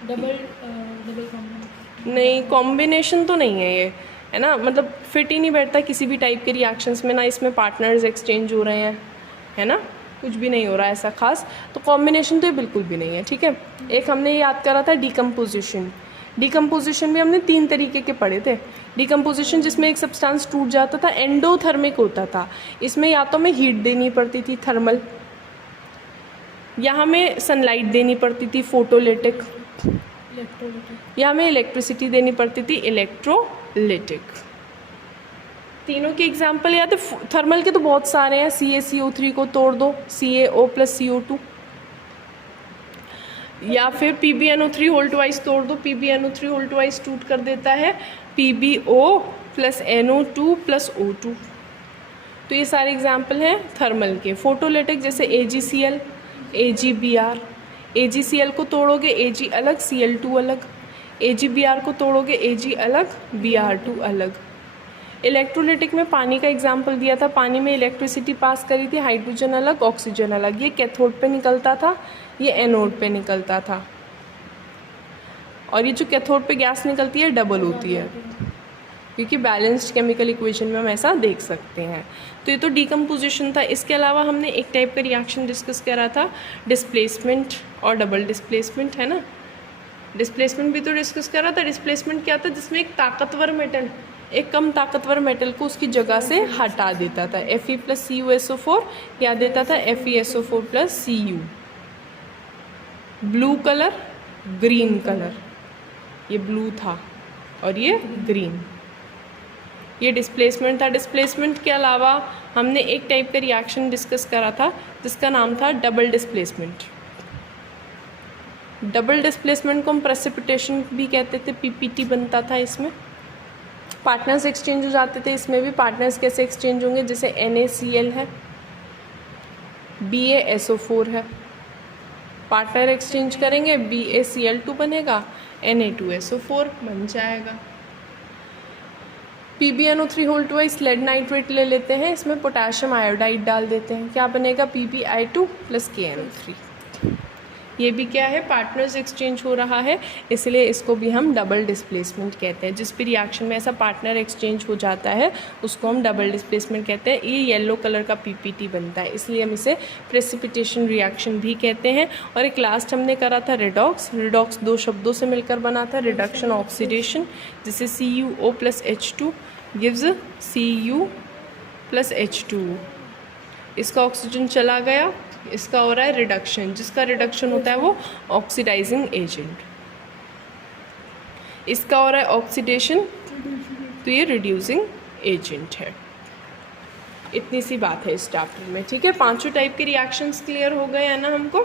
डबल कॉम्बिनेशन नहीं, कॉम्बिनेशन तो नहीं है ये, है ना। मतलब फिट ही नहीं बैठता किसी भी टाइप के रिएक्शंस में, ना इसमें पार्टनर्स एक्सचेंज हो रहे हैं, है ना, कुछ भी नहीं हो रहा है ऐसा खास। तो कॉम्बिनेशन तो ये बिल्कुल भी नहीं है, ठीक है। एक हमने याद करा था डिकम्पोजिशन। डिकम्पोजिशन भी हमने 3 तरीके के पढ़े थे। डिकम्पोजिशन जिसमें एक सब्सटेंस टूट जाता था, एंडोथर्मिक होता था। इसमें या तो हमें हीट देनी पड़ती थी थर्मल, या हमें सनलाइट देनी पड़ती थी फोटोलिटिक, इलेक्ट्रोलिटिक या हमें इलेक्ट्रिसिटी देनी पड़ती थी इलेक्ट्रोलिटिक। तीनों के एग्जाम्पल याद है। थर्मल के तो बहुत सारे हैं। CaCO3 को तोड़ दो, CaO + CO2, या फिर PbNO3 होल ट्वाइस तोड़ दो, PbNO3 होल ट्वाइस टूट कर देता है PbO + NO2 + O2। तो ये सारे एग्जाम्पल हैं थर्मल के। फोटोलिटिक जैसे AgCl, AgBr। AgCl को तोड़ोगे Ag अलग, Cl2 अलग। AgBr को तोड़ोगे Ag अलग, Br2 अलग। इलेक्ट्रोलिटिक में पानी का एग्जाम्पल दिया था, पानी में इलेक्ट्रिसिटी पास करी थी, हाइड्रोजन अलग ऑक्सीजन अलग। ये कैथोड पे निकलता था, ये एनोड पे निकलता था। और ये जो कैथोड पे गैस निकलती है डबल होती है, क्योंकि बैलेंस्ड केमिकल इक्वेशन में हम ऐसा देख सकते हैं। तो ये तो डिकम्पोजिशन था। इसके अलावा हमने एक टाइप का रिएक्शन डिस्कस करा था, डिस्प्लेसमेंट और डबल डिस्प्लेसमेंट, है ना। डिस्प्लेसमेंट भी तो डिस्कस करा था। डिस्प्लेसमेंट क्या था, जिसमें एक ताकतवर मेटल एक कम ताकतवर मेटल को उसकी जगह से हटा देता था। Fe + CuSO4 या देता था FeSO4 + Cu। Blue colour, green colour, ये ब्लू था और ये ग्रीन, ये डिस्प्लेसमेंट था। डिस्प्लेसमेंट के अलावा हमने एक टाइप का रिएक्शन डिस्कस करा था जिसका नाम था डबल डिस्प्लेसमेंट। डबल डिस्प्लेसमेंट को हम प्रेसिपिटेशन भी कहते थे, PPT बनता था। इसमें पार्टनर्स एक्सचेंज हो जाते थे। इसमें भी पार्टनर्स कैसे एक्सचेंज होंगे, जैसे NaCl है, BaSO4 है, पार्टनर एक्सचेंज करेंगे, BaCl2 बनेगा, Na2SO4 बन जाएगा। PbNO3 whole twice lead nitrate ले लेते हैं, इसमें पोटेशियम आयोडाइड डाल देते हैं, क्या बनेगा, PbI2 + KNO3। ये भी क्या है, पार्टनर्स एक्सचेंज हो रहा है, इसलिए इसको भी हम डबल डिस्प्लेसमेंट कहते हैं। जिस भी रिएक्शन में ऐसा पार्टनर एक्सचेंज हो जाता है उसको हम डबल डिस्प्लेसमेंट कहते हैं। ये येलो कलर का PPT बनता है, इसलिए हम इसे प्रेसिपिटेशन रिएक्शन भी कहते हैं। और एक लास्ट हमने करा था रिडॉक्स। रिडॉक्स 2 शब्दों से मिलकर बना था, रिडक्शन ऑक्सीडेशन, जिसे CuO + H2 gives Cu + H2। इसका ऑक्सीजन चला गया, इसका हो रहा है रिडक्शन, जिसका रिडक्शन होता है वो ऑक्सीडाइजिंग एजेंट। इसका हो रहा है ऑक्सीडेशन, तो ये रिड्यूसिंग एजेंट है। इतनी सी बात है इस चैप्टर में, ठीक है। पांचों टाइप के रिएक्शंस क्लियर हो गए हैं ना हमको।